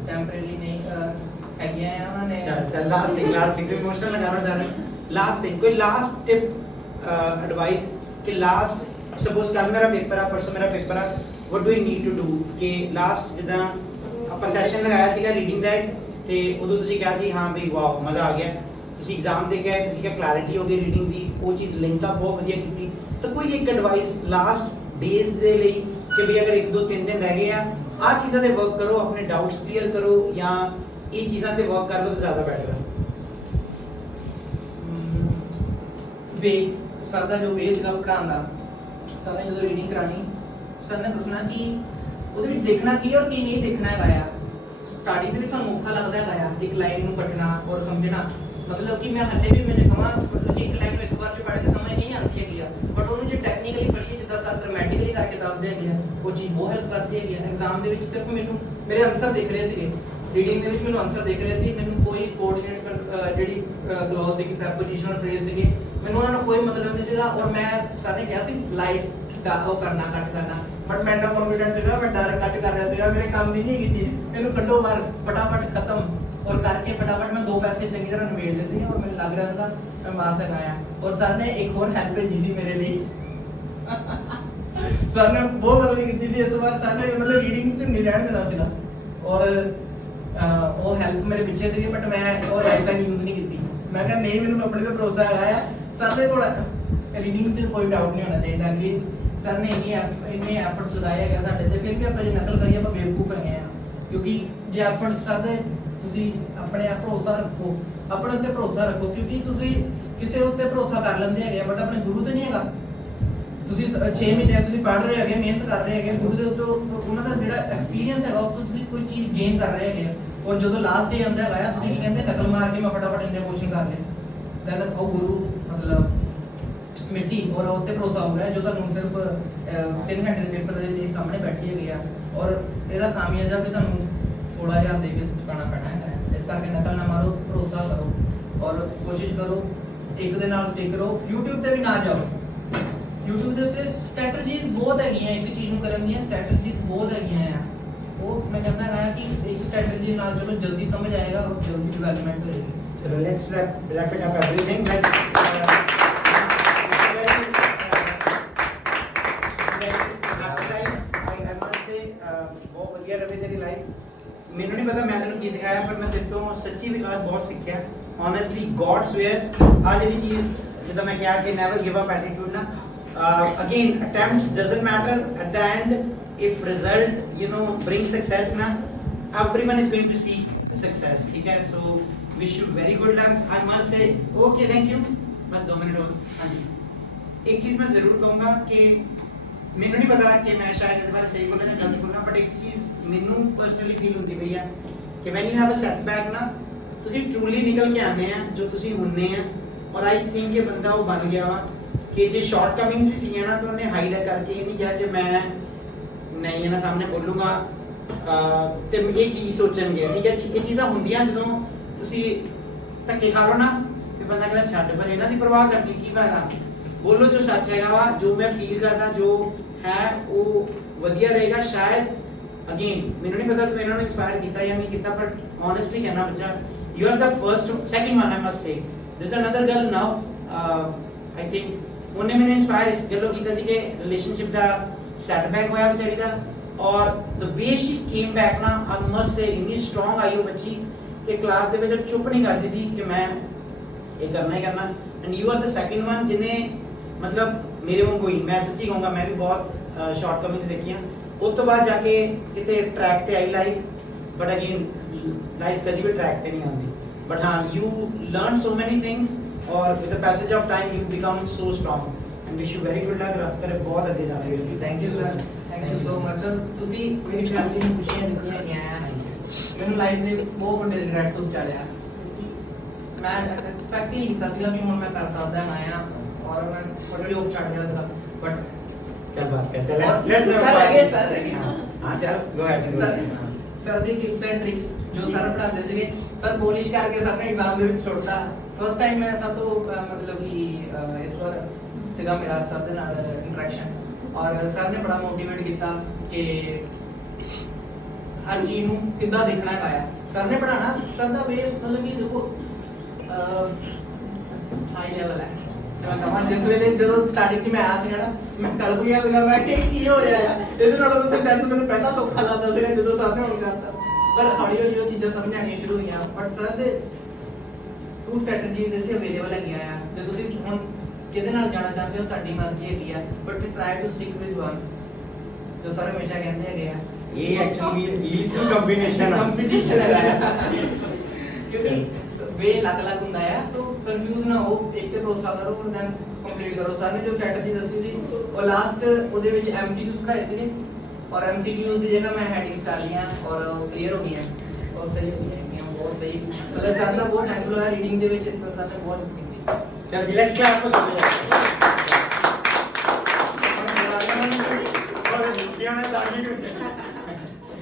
ਟੈਂਪਰੇਰੀ ਨਹੀਂ ਹੈਗੀਆਂ ਆ ਉਹਨਾਂ ਨੇ चल लास्ट थिंग तो इमोशनल लगा रहा जा रहे लास्ट थिंग कोई लास्ट टिप एडवाइस कि लास्ट सपोज कल मेरा पेपर है परसों मेरा पेपर है what do you need to do कि लास्ट जिदा ਆਪਾਂ ਸੈਸ਼ਨ ਲਗਾਇਆ ਸੀਗਾ ਰੀਡਿੰਗ ਦਾ ਤੇ ਉਦੋਂ ਤੁਸੀਂ ਕਿਹਾ ਸੀ ਹਾਂ ਬਈ ਵਾਓ ਮਜ਼ਾ ਆ ਗਿਆ ਤੁਸੀਂ ਐਗਜ਼ਾਮ ਦੇ ਕੇ ਆਏ ਤੁਸੀਂ ਕਿਹਾ ਕਲੈਰਿਟੀ ਹੋ ਗਈ ਰੀਡਿੰਗ ਦੀ ਉਹ ਚੀਜ਼ ਲਿੰਕ ਤਾਂ ਬਹੁਤ ਵਧੀਆ ਕੀਤੀ ਤਾਂ ਕੋਈ ਇੱਕ ਐਡਵਾਈਸ ਲਾਸਟ ਡੇਜ਼ ਦੇ ਲਈ ਕਿ ਵੀ ਅਗਰ 1-2-3 ਦਿਨ ਰਹਿ ਗਏ ਆ ਚੀਜ਼ਾਂ ਤੇ ਵਰਕ ਕਰੋ ਆਪਣੇ ਡਾਊਟਸ ਕਲੀਅਰ ਕਰੋ ਜਾਂ ਇਹ ਚੀਜ਼ਾਂ ਤੇ ਵਰਕ ਕਰ ਲਓ ਤਾਂ ਜ਼ਿਆਦਾ ਬੈਟਰ ਹੈ ਵੇ ਸਰ ਦਾ ਜੋ ਵੇ ਸੀਗਾ ਪੜ੍ਹਾਉਣ ਦਾ ਸਰ ਨੇ ਜਦੋਂ ਰੀਡਿੰਗ ਕਰਾਣੀ ਸਰ ਨੇ ਦੱਸਣਾ ਕਿ ਉਹਦੇ ਵਿੱਚ ਦੇਖਣਾ ਕੀ ਔਰ ਕੀ ਨਹੀਂ ਦੇਖਣਾ ਹੈਗਾ ਆ ਸਟਾਰਟਿੰਗ ਦੇ ਵਿੱਚ ਸਾਨੂੰ ਔਖਾ ਲੱਗਦਾ ਹੈਗਾ ਆ ਇੱਕ ਲਾਈਨ ਨੂੰ ਪੜ੍ਹਨਾ ਔਰ ਸਮਝਣਾ ਮਤਲਬ ਕਿ ਮੈਂ ਹੱਲੇ ਵੀ ਮੈਨੇ ਕਹਾਂ ਮਤਲਬ ਕਿ ਇੱਕ ਲਾਈਨ ਨੂੰ ਇੱਕ ਵਾਰ ਚ ਪੜ੍ਹ ਕੇ ਸਮਝ ਨਹੀਂ ਆਉਂਦੀ ਹੈਗੀ ਆ ਬਟ ਉਹਨੂੰ ਜੇ ਟੈਕਨੀਕਲੀ ਪੜ੍ਹੀਏ ਜਿੱਦਾਂ ਸਰ ਗ੍ਰਾਮੈਟਿਕਲੀ ਕਰਕੇ ਦੱਸਦੇ ਹੈਗੇ ਆ ਉਹ ਚੀਜ਼ ਬਹੁਤ ਹੈਲਪ ਕਰਦੀ ਹੈਗੀ ਆ ਐਗਜ਼ਾਮ ਦੇ ਵਿੱਚ ਸਿਰਫ ਮੈਨੂੰ ਮੇਰੇ ਆਨਸਰ ਦਿਖ ਰਹੇ ਸੀਗੇ ਰੀਡਿੰਗ ਦੇ ਵਿੱਚ ਮੈਨੂੰ ਆਨਸਰ ਦਿਖ ਰਹੇ ਸੀ ਮੈਨੂੰ ਕੋਈ ਕੋਆਰਡੀਨੇਟ ਜਿਹੜੀ ਕਲੌਜ਼ ਸੀਗੀ ਪ੍ਰੈਪੋਜੀਸ਼ਨਲ ਫਰੇਜ਼ ਸੀਗੇ ਮੈਨੂੰ ਉਹਨਾਂ ਨਾਲ ਕੋਈ ਮਤਲਬ ਨਹੀਂ ਸੀਗਾ ਔਰ ਮੈਂ ਸਰ ਨੇ ਕਿਹਾ ਸੀ ਲਾਈਟ ਉਹ ਕਰਨਾ ਕੱਟ ਕਰਨਾ ਬਟ ਮੈਂ ਤਾਂ ਕੌਨਫੀਡੈਂਟ ਸੀਗਾ ਮੈਂ ਡਰ ਕੱਟ ਕਰ ਰਿਹਾ ਸੀਗਾ ਮੇਰੇ ਕੰਮ ਦੀ ਨਹੀਂ ਹੈਗੀ ਚੀਜ਼ ਇਹਨੂੰ ਕੱਢੋ ਬਾਹਰ ਫਟਾਫਟ ਖਤਮ और करके फटाफट मैं 2 पैसे चंगी तरह निबेड़ लए थे और मैंने लग रहा था मैं मार सकाया और सर ने एक और हेल्प भेजी थी मेरे लिए सर ने बहुत मदद की थी इस बार सर ने मतलब रीडिंग ਤੇ ਨਹੀਂ ਰਹਿਣ ਦੇਣਾ ਸੀਗਾ ਔਰ ਉਹ ਹੈਲਪ ਮੇਰੇ ਪਿੱਛੇ ਸੀਗੇ ਬਟ ਮੈਂ ਉਹ ਲਾਈਫਲਾਈਨ ਯੂਜ਼ ਨਹੀਂ ਕੀਤੀ ਮੈਂ ਕਿਹਾ ਨਹੀਂ ਮੈਨੂੰ ਆਪਣੇ ਤੇ ਭਰੋਸਾ ਹੈਗਾ ਆ ਸਰ ਦੇ ਕੋਲ ਰੀਡਿੰਗ 'ਚ ਕੋਈ ਡਾਊਟ ਨਹੀਂ ਹੋਣਾ ਚਾਹੀਦਾ ਕਿ ਸਰ ਨੇ ਇੰਨੇ ਐਫਰਟਸ ਲਗਾਏ ਹੈਗੇ ਸਾਡੇ ਤੇ ਫਿਰ ਵੀ ਆਪਾਂ ਜੇ ਨਕਲ ਕਰੀਏ ਆਪਾਂ ਬੇਵਕੂਫ ਹੈਗੇ ਆ ਕਿਉਂਕਿ ਜੇ ਐਫਰਟਸ ਕਰਦੇ ਤੁਸੀਂ ਆਪਣੇ ਆਪ ਭਰੋਸਾ ਰੱਖੋ ਆਪਣੇ ਉੱਤੇ ਭਰੋਸਾ ਰੱਖੋ ਕਿਉਂਕਿ ਤੁਸੀਂ ਕਿਸੇ ਉੱਤੇ ਭਰੋਸਾ ਕਰ ਲੈਂਦੇ ਹੈਗੇ ਬਟ ਆਪਣੇ ਗੁਰੂ ਤੇ ਨਹੀਂ ਹੈਗਾ ਤੁਸੀਂ 6 ਮਹੀਨੇ ਤੁਸੀਂ ਪੜ੍ਹ ਰਹੇ ਹੈਗੇ ਮਿਹਨਤ ਕਰ ਰਹੇ ਹੈਗੇ ਗੁਰੂ ਦੇ ਉੱਤੇ ਉਹਨਾਂ ਦਾ ਜਿਹੜਾ ਐਕਸਪੀਰੀਅੰਸ ਹੈਗਾ ਉਸ ਤੋਂ ਤੁਸੀਂ ਕੋਈ ਚੀਜ਼ ਗੇਨ ਕਰ ਰਹੇ ਹੈਗੇ ਔਰ ਜਦੋਂ ਲਾਸਟ ਡੇ ਆਉਂਦਾ ਹੈਗਾ ਤੁਸੀਂ ਕੀ ਕਹਿੰਦੇ ਨਕਲ ਮਾਰ ਕੇ ਮੈਂ ਫਟਾਫਟ ਇੰਨੇ ਕੁਐਸਚਨ ਕਰ ਲਏ ਦੈਨ ਉਹ ਗੁਰੂ ਮਤਲਬ ਮਿੱਟੀ ਔਰ ਉੱਤੇ ਭਰੋਸਾ ਹੋ ਗਿਆ ਜੋ ਤੁਹਾਨੂੰ ਸਿਰਫ 3 ਘੰਟੇ ਦੇ ਪੇਪਰ ਦੇ ਸਾਹਮਣੇ ਬੈਠੀ ਹੈਗੀ ਆ ਔਰ ਇਹਦਾ ਖਾਮਿਆਜ਼ਾ ਵੀ ਤੁਹਾਨੂੰ 16000 ਦੇ ਕੇ ਚੁਕਾਉਣਾ ਪੈਣਾ ਹੈ ਇਸ ਕਰਕੇ ਨਕਲ ਨਾ ਮਾਰੋ ਭਰੋਸਾ ਕਰੋ ਔਰ ਕੋਸ਼ਿਸ਼ ਕਰੋ ਇੱਕ ਦੇ ਨਾਲ ਸਟਿਕ ਕਰੋ YouTube ਤੇ ਵੀ ਨਾ ਜਾਓ YouTube ਦੇ ਉੱਤੇ ਸਟ੍ਰੈਟਜੀਜ਼ ਬਹੁਤ ਹੈਗੀਆਂ ਇੱਕ ਚੀਜ਼ ਨੂੰ ਕਰਨ ਦੀਆਂ ਸਟ੍ਰੈਟਜੀਜ਼ ਬਹੁਤ ਹੈਗੀਆਂ ਆ ਉਹ ਮੈਂ ਕਹਿੰਦਾ ਨਾ ਕਿ ਇੱਕ ਸਟ੍ਰੈਟਜੀ ਨਾਲ ਚਲੋ ਜਲਦੀ ਸਮਝ ਆਏਗਾ ਔਰ ਜਲਦੀ ਡਿਵੈਲਪਮੈਂਟ ਹੋਏਗੀ So let's wrap it up everything. Let's wrap it up. I must say ਬਹੁਤ ਵਧੀਆ ਰਹੇ ਤੇਰੀ ਲਾਈਫ ਮੈਨੂੰ ਨਹੀਂ ਪਤਾ ਮੈਂ ਤੈਨੂੰ ਕੀ ਸਿਖਾਇਆ ਪਰ ਮੈਂ ਤੇਰੇ ਤੋਂ ਸੱਚੀ ਵਿਕਾਸ ਬਹੁਤ ਸਿੱਖਿਆ honestly God swear ਆ ਜਿਹੜੀ ਚੀਜ਼ ਜਿੱਦਾਂ ਮੈਂ ਕਿਹਾ ਕਿ never give up attitude ਨਾ again attempts doesn't matter at the end if result you know brings success na everyone is going to seek success ठीक है so wish you very good luck I must say okay thank you बस 2 minute और हाँ जी एक चीज़ मैं ज़रूर कहूँगा कि ਮੈਨੂੰ ਨਹੀਂ ਪਤਾ ਕਿ ਮੈਂ ਸ਼ਾਇਦ ਇਹਦੇ ਬਾਰੇ ਸਹੀ ਬੋਲਾਂ ਜਾਂ ਗਲਤ ਬੋਲਾਂ ਬਟ ਇੱਕ ਚੀਜ਼ ਮੈਨੂੰ ਪਰਸਨਲੀ ਫੀਲ ਹੁੰਦੀ ਪਈ ਆ ਕਿ when you have a setback ਨਾ ਤੁਸੀਂ ਟਰੂਲੀ ਨਿਕਲ ਕੇ ਆਨੇ ਆ ਜੋ ਤੁਸੀਂ ਹੁੰਨੇ ਆ ਔਰ ਆਈ ਥਿੰਕ ਇਹ ਬੰਦਾ ਉਹ ਬਣ ਗਿਆ ਵਾ ਕਿ ਜੇ ਸ਼ਾਰਟ ਕਮਿੰਗਸ ਵੀ ਸੀਗੀਆਂ ਨਾ ਤਾਂ ਉਹਨੇ ਹਾਈਡ ਕਰਕੇ ਇਹ ਨਹੀਂ ਕਿਹਾ ਕਿ ਮੈਂ ਨਹੀਂ ਇਹਨਾਂ ਸਾਹਮਣੇ ਬੋਲੂੰਗਾ ਤੇ ਇਹ ਕੀ ਸੋਚਣਗੇ ਠੀਕ ਹੈ ਜੀ ਇਹ ਚੀਜ਼ਾਂ ਹੁੰਦੀਆਂ ਜਦੋਂ ਤੁਸੀਂ ਧੱਕੇ ਖਾ ਲਓ ਨਾ ਤੇ ਬੰਦਾ ਕਹਿੰਦਾ ਛੱਡ ਪਰ ਇਹਨਾਂ ਦੀ ਪਰਵਾਹ ਕਰਨੀ ਕੀ ਫਾਇਦਾ ਬੋਲੋ ਜੋ ਸੱਚ ਹੈਗਾ ਵਾ ਜੋ ਮੈਂ ਫੀਲ ਕਰਦਾ ਜੋ ਹੈ ਉਹ ਵਧੀਆ ਰਹੇਗਾ ਸ਼ਾਇਦ ਅਗੇਨ ਮੈਨੂੰ ਨਹੀਂ ਪਤਾ ਤੂੰ ਇਹਨਾਂ ਨੂੰ ਇਨਸਪਾਇਰ ਕੀਤਾ ਜਾਂ ਨਹੀਂ ਕੀਤਾ ਬਟ ਓਨੈਸਟਲੀ ਕਹਿਣਾ ਬੱਚਾ you are the first second one I must say this is another girl now I think ਉਹਨੇ ਮੈਨੂੰ ਇਨਸਪਾਇਰ ਇਸ ਗੱਲੋਂ ਕੀਤਾ ਸੀ ਕਿ ਰਿਲੇਸ਼ਨਸ਼ਿਪ ਦਾ ਸੈਟਬੈਕ ਹੋਇਆ ਵਿਚਾਰੀ ਦਾ ਔਰ ਦ ਵੇ ਸ਼ੀ ਕੇਮ ਬੈਕ ਨਾ ਆਈ ਮਸਟ ਸੇ ਇੰਨੀ ਸਟਰੋਂਗ ਆਈ ਉਹ ਬੱਚੀ ਕਿ ਕਲਾਸ ਦੇ ਵਿੱਚ ਚੁੱਪ ਨਹੀਂ ਕਰਦੀ ਸੀ ਕਿ ਮੈਂ ਇਹ ਕਰਨਾ ਹੀ ਕਰਨਾ and you are the second one ਜਿਹਨੇ मतलब मेरे वांगू ही मैं सच्ची कहूँगा मैं भी बहुत शॉर्टकमिंग्स देखी उस तो बाद जाके किते ट्रैक पे आई लाइफ बट अगेन लाइफ कभी भी ट्रैक पे नहीं आती बट हाँ you learn so many things और with the passage of time you become so strong and wish you very good luck रब करे बहुत आगे जाने के लिए thank you sir thank you so much sir ਤੁਸੀਂ ਮੇਰੀ ਫੈਮਿਲੀ ਨੂੰ ਖੁਸ਼ੀਆਂ ਦਿੱਤੀਆਂ ਗਈਆਂ ਮੈਨੂੰ ਲਾਈਫ ਦੇ ਬਹੁਤ ਵੱਡੇ ਰਿਗਰੈਟ ਤੋਂ ਬਚਾਇਆ ਮੈਂ ਐਕਸਪੈਕਟ ਹੀ ਨਹੀਂ ਕੀਤਾ ਸੀਗਾ ਕਿ ਹੁਣ ਮੈਂ ਕਰ ਸਕਦਾ ਹਾਂ और मैं ऑलरेडी ऑफ स्टार्ट किया था बट चल बस कर चल लेट्स सर हां चल go ahead sir the tips and tricks जो सर पढ़ाते थे सर पॉलिश करके सर ने एग्जाम ਦੇ ਵਿੱਚ ਛੋੜਤਾ ਫਸਟ ਟਾਈਮ ਮੈਂ ਸਭ ਤੋਂ ਮਤਲਬ ਕਿ ਇਸ ਵਾਰ ਸੀਗਾ ਮੇਰਾ ਸਰ ਦੇ ਨਾਲ ਇੰਟਰੈਕਸ਼ਨ ਔਰ ਸਰ ਨੇ ਬੜਾ ਮੋਟੀਵੇਟ ਕੀਤਾ ਕਿ ਹਰ ਚੀਜ਼ ਨੂੰ ਕਿੱਦਾਂ ਦੇਖਣਾ ਹੈਗਾ ਸਰ ਨੇ ਪੜਾਣਾ ਸਰ ਦਾ ਵੇ ਮਤਲਬ ਕਿ ਦੇਖੋ ਹਾਈ ਲੈਵਲ ਹੈ ਮੈਂ ਕਹਾਂ ਜਿਸ ਵੇਲੇ ਜਦੋਂ ਸਟਾਰਟਿੰਗ 'ਚ ਮੈਂ ਆਇਆ ਸੀਗਾ ਨਾ ਮੈਂ ਕੱਲ ਕੋਈ ਸੀਗਾ ਮੈਂ ਕਿ ਕੀ ਹੋ ਰਿਹਾ ਹੈ ਇਹਦੇ ਨਾਲੋਂ ਤਾਂ ਟੈਂਸ ਮੈਨੂੰ ਪਹਿਲਾਂ ਸੌਖਾ ਲੱਗਦਾ ਸੀਗਾ ਜਦੋਂ ਸਰ ਨੇ ਹੁਣ ਕਰਤਾ ਪਰ ਹੌਲੀ ਹੌਲੀ ਉਹ ਚੀਜ਼ਾਂ ਸਮਝ ਆਉਣੀਆਂ ਸ਼ੁਰੂ ਹੋਈਆਂ ਬਟ ਸਰ ਦੇ 2 ਸਟ੍ਰੈਟਜੀਜ਼ ਇੱਥੇ ਅਵੇਲੇਬਲ ਹੈਗੀਆਂ ਆ ਜੇ ਤੁਸੀਂ ਹੁਣ ਕਿਹਦੇ ਨਾਲ ਜਾਣਾ ਚਾਹੁੰਦੇ ਹੋ ਤੁਹਾਡੀ ਮਰਜ਼ੀ ਹੈਗੀ ਆ but try to stick with one ਜੋ ਸਰ ਹਮੇਸ਼ਾ ਕਹਿੰਦੇ ਹੈਗੇ ਆ ਇਹ ਐਕਚੁਅਲੀ ਲੀਥਲ ਕੰਬੀਨੇਸ਼ਨ ਹੈਗਾ ਕਿਉਂਕਿ ਵੇ ਅਲੱਗ-ਅਲੱਗ ਹੁੰਦਾ ਹੈ ਸੋ ਕਨਫਿਊਜ਼ ਨਾ ਹੋ ਇੱਕ ਤੇ ਭਰੋਸਾ ਕਰੋ ਔਰ ਦੈਨ ਕੰਪਲੀਟ ਕਰੋ ਸਰ ਨੇ ਜੋ ਸਟ੍ਰੈਟਜੀ ਦੱਸੀ ਸੀ ਉਹ ਲਾਸਟ ਉਹਦੇ ਵਿੱਚ ਐਮਸੀਕਿਊਜ਼ ਪੜਾਏ ਸੀਗੇ ਔਰ ਐਮਸੀਕਿਊਜ਼ ਦੀ ਜਗ੍ਹਾ ਮੈਂ ਹੈਡਿੰਗ ਕਰ ਲਈਆਂ ਔਰ ਕਲੀਅਰ ਹੋ ਗਈਆਂ ਔਰ ਸਹੀ ਹੋ ਗਈਆਂ ਬਹੁਤ ਸਹੀ ਮਤਲਬ ਸਰ ਦਾ ਬਹੁਤ ਹੈਲਪਫੁਲ ਹੈ ਰੀਡਿੰਗ ਦੇ ਵਿੱਚ ਇਸ ਤਰ੍ਹਾਂ ਸਰ ਨੇ ਬਹੁਤ ਕੀਤੀ ਚਲ ਰਿਲੈਕਸ ਕਰ ਆਪਕੋ ਸੁਣ ਲਿਆ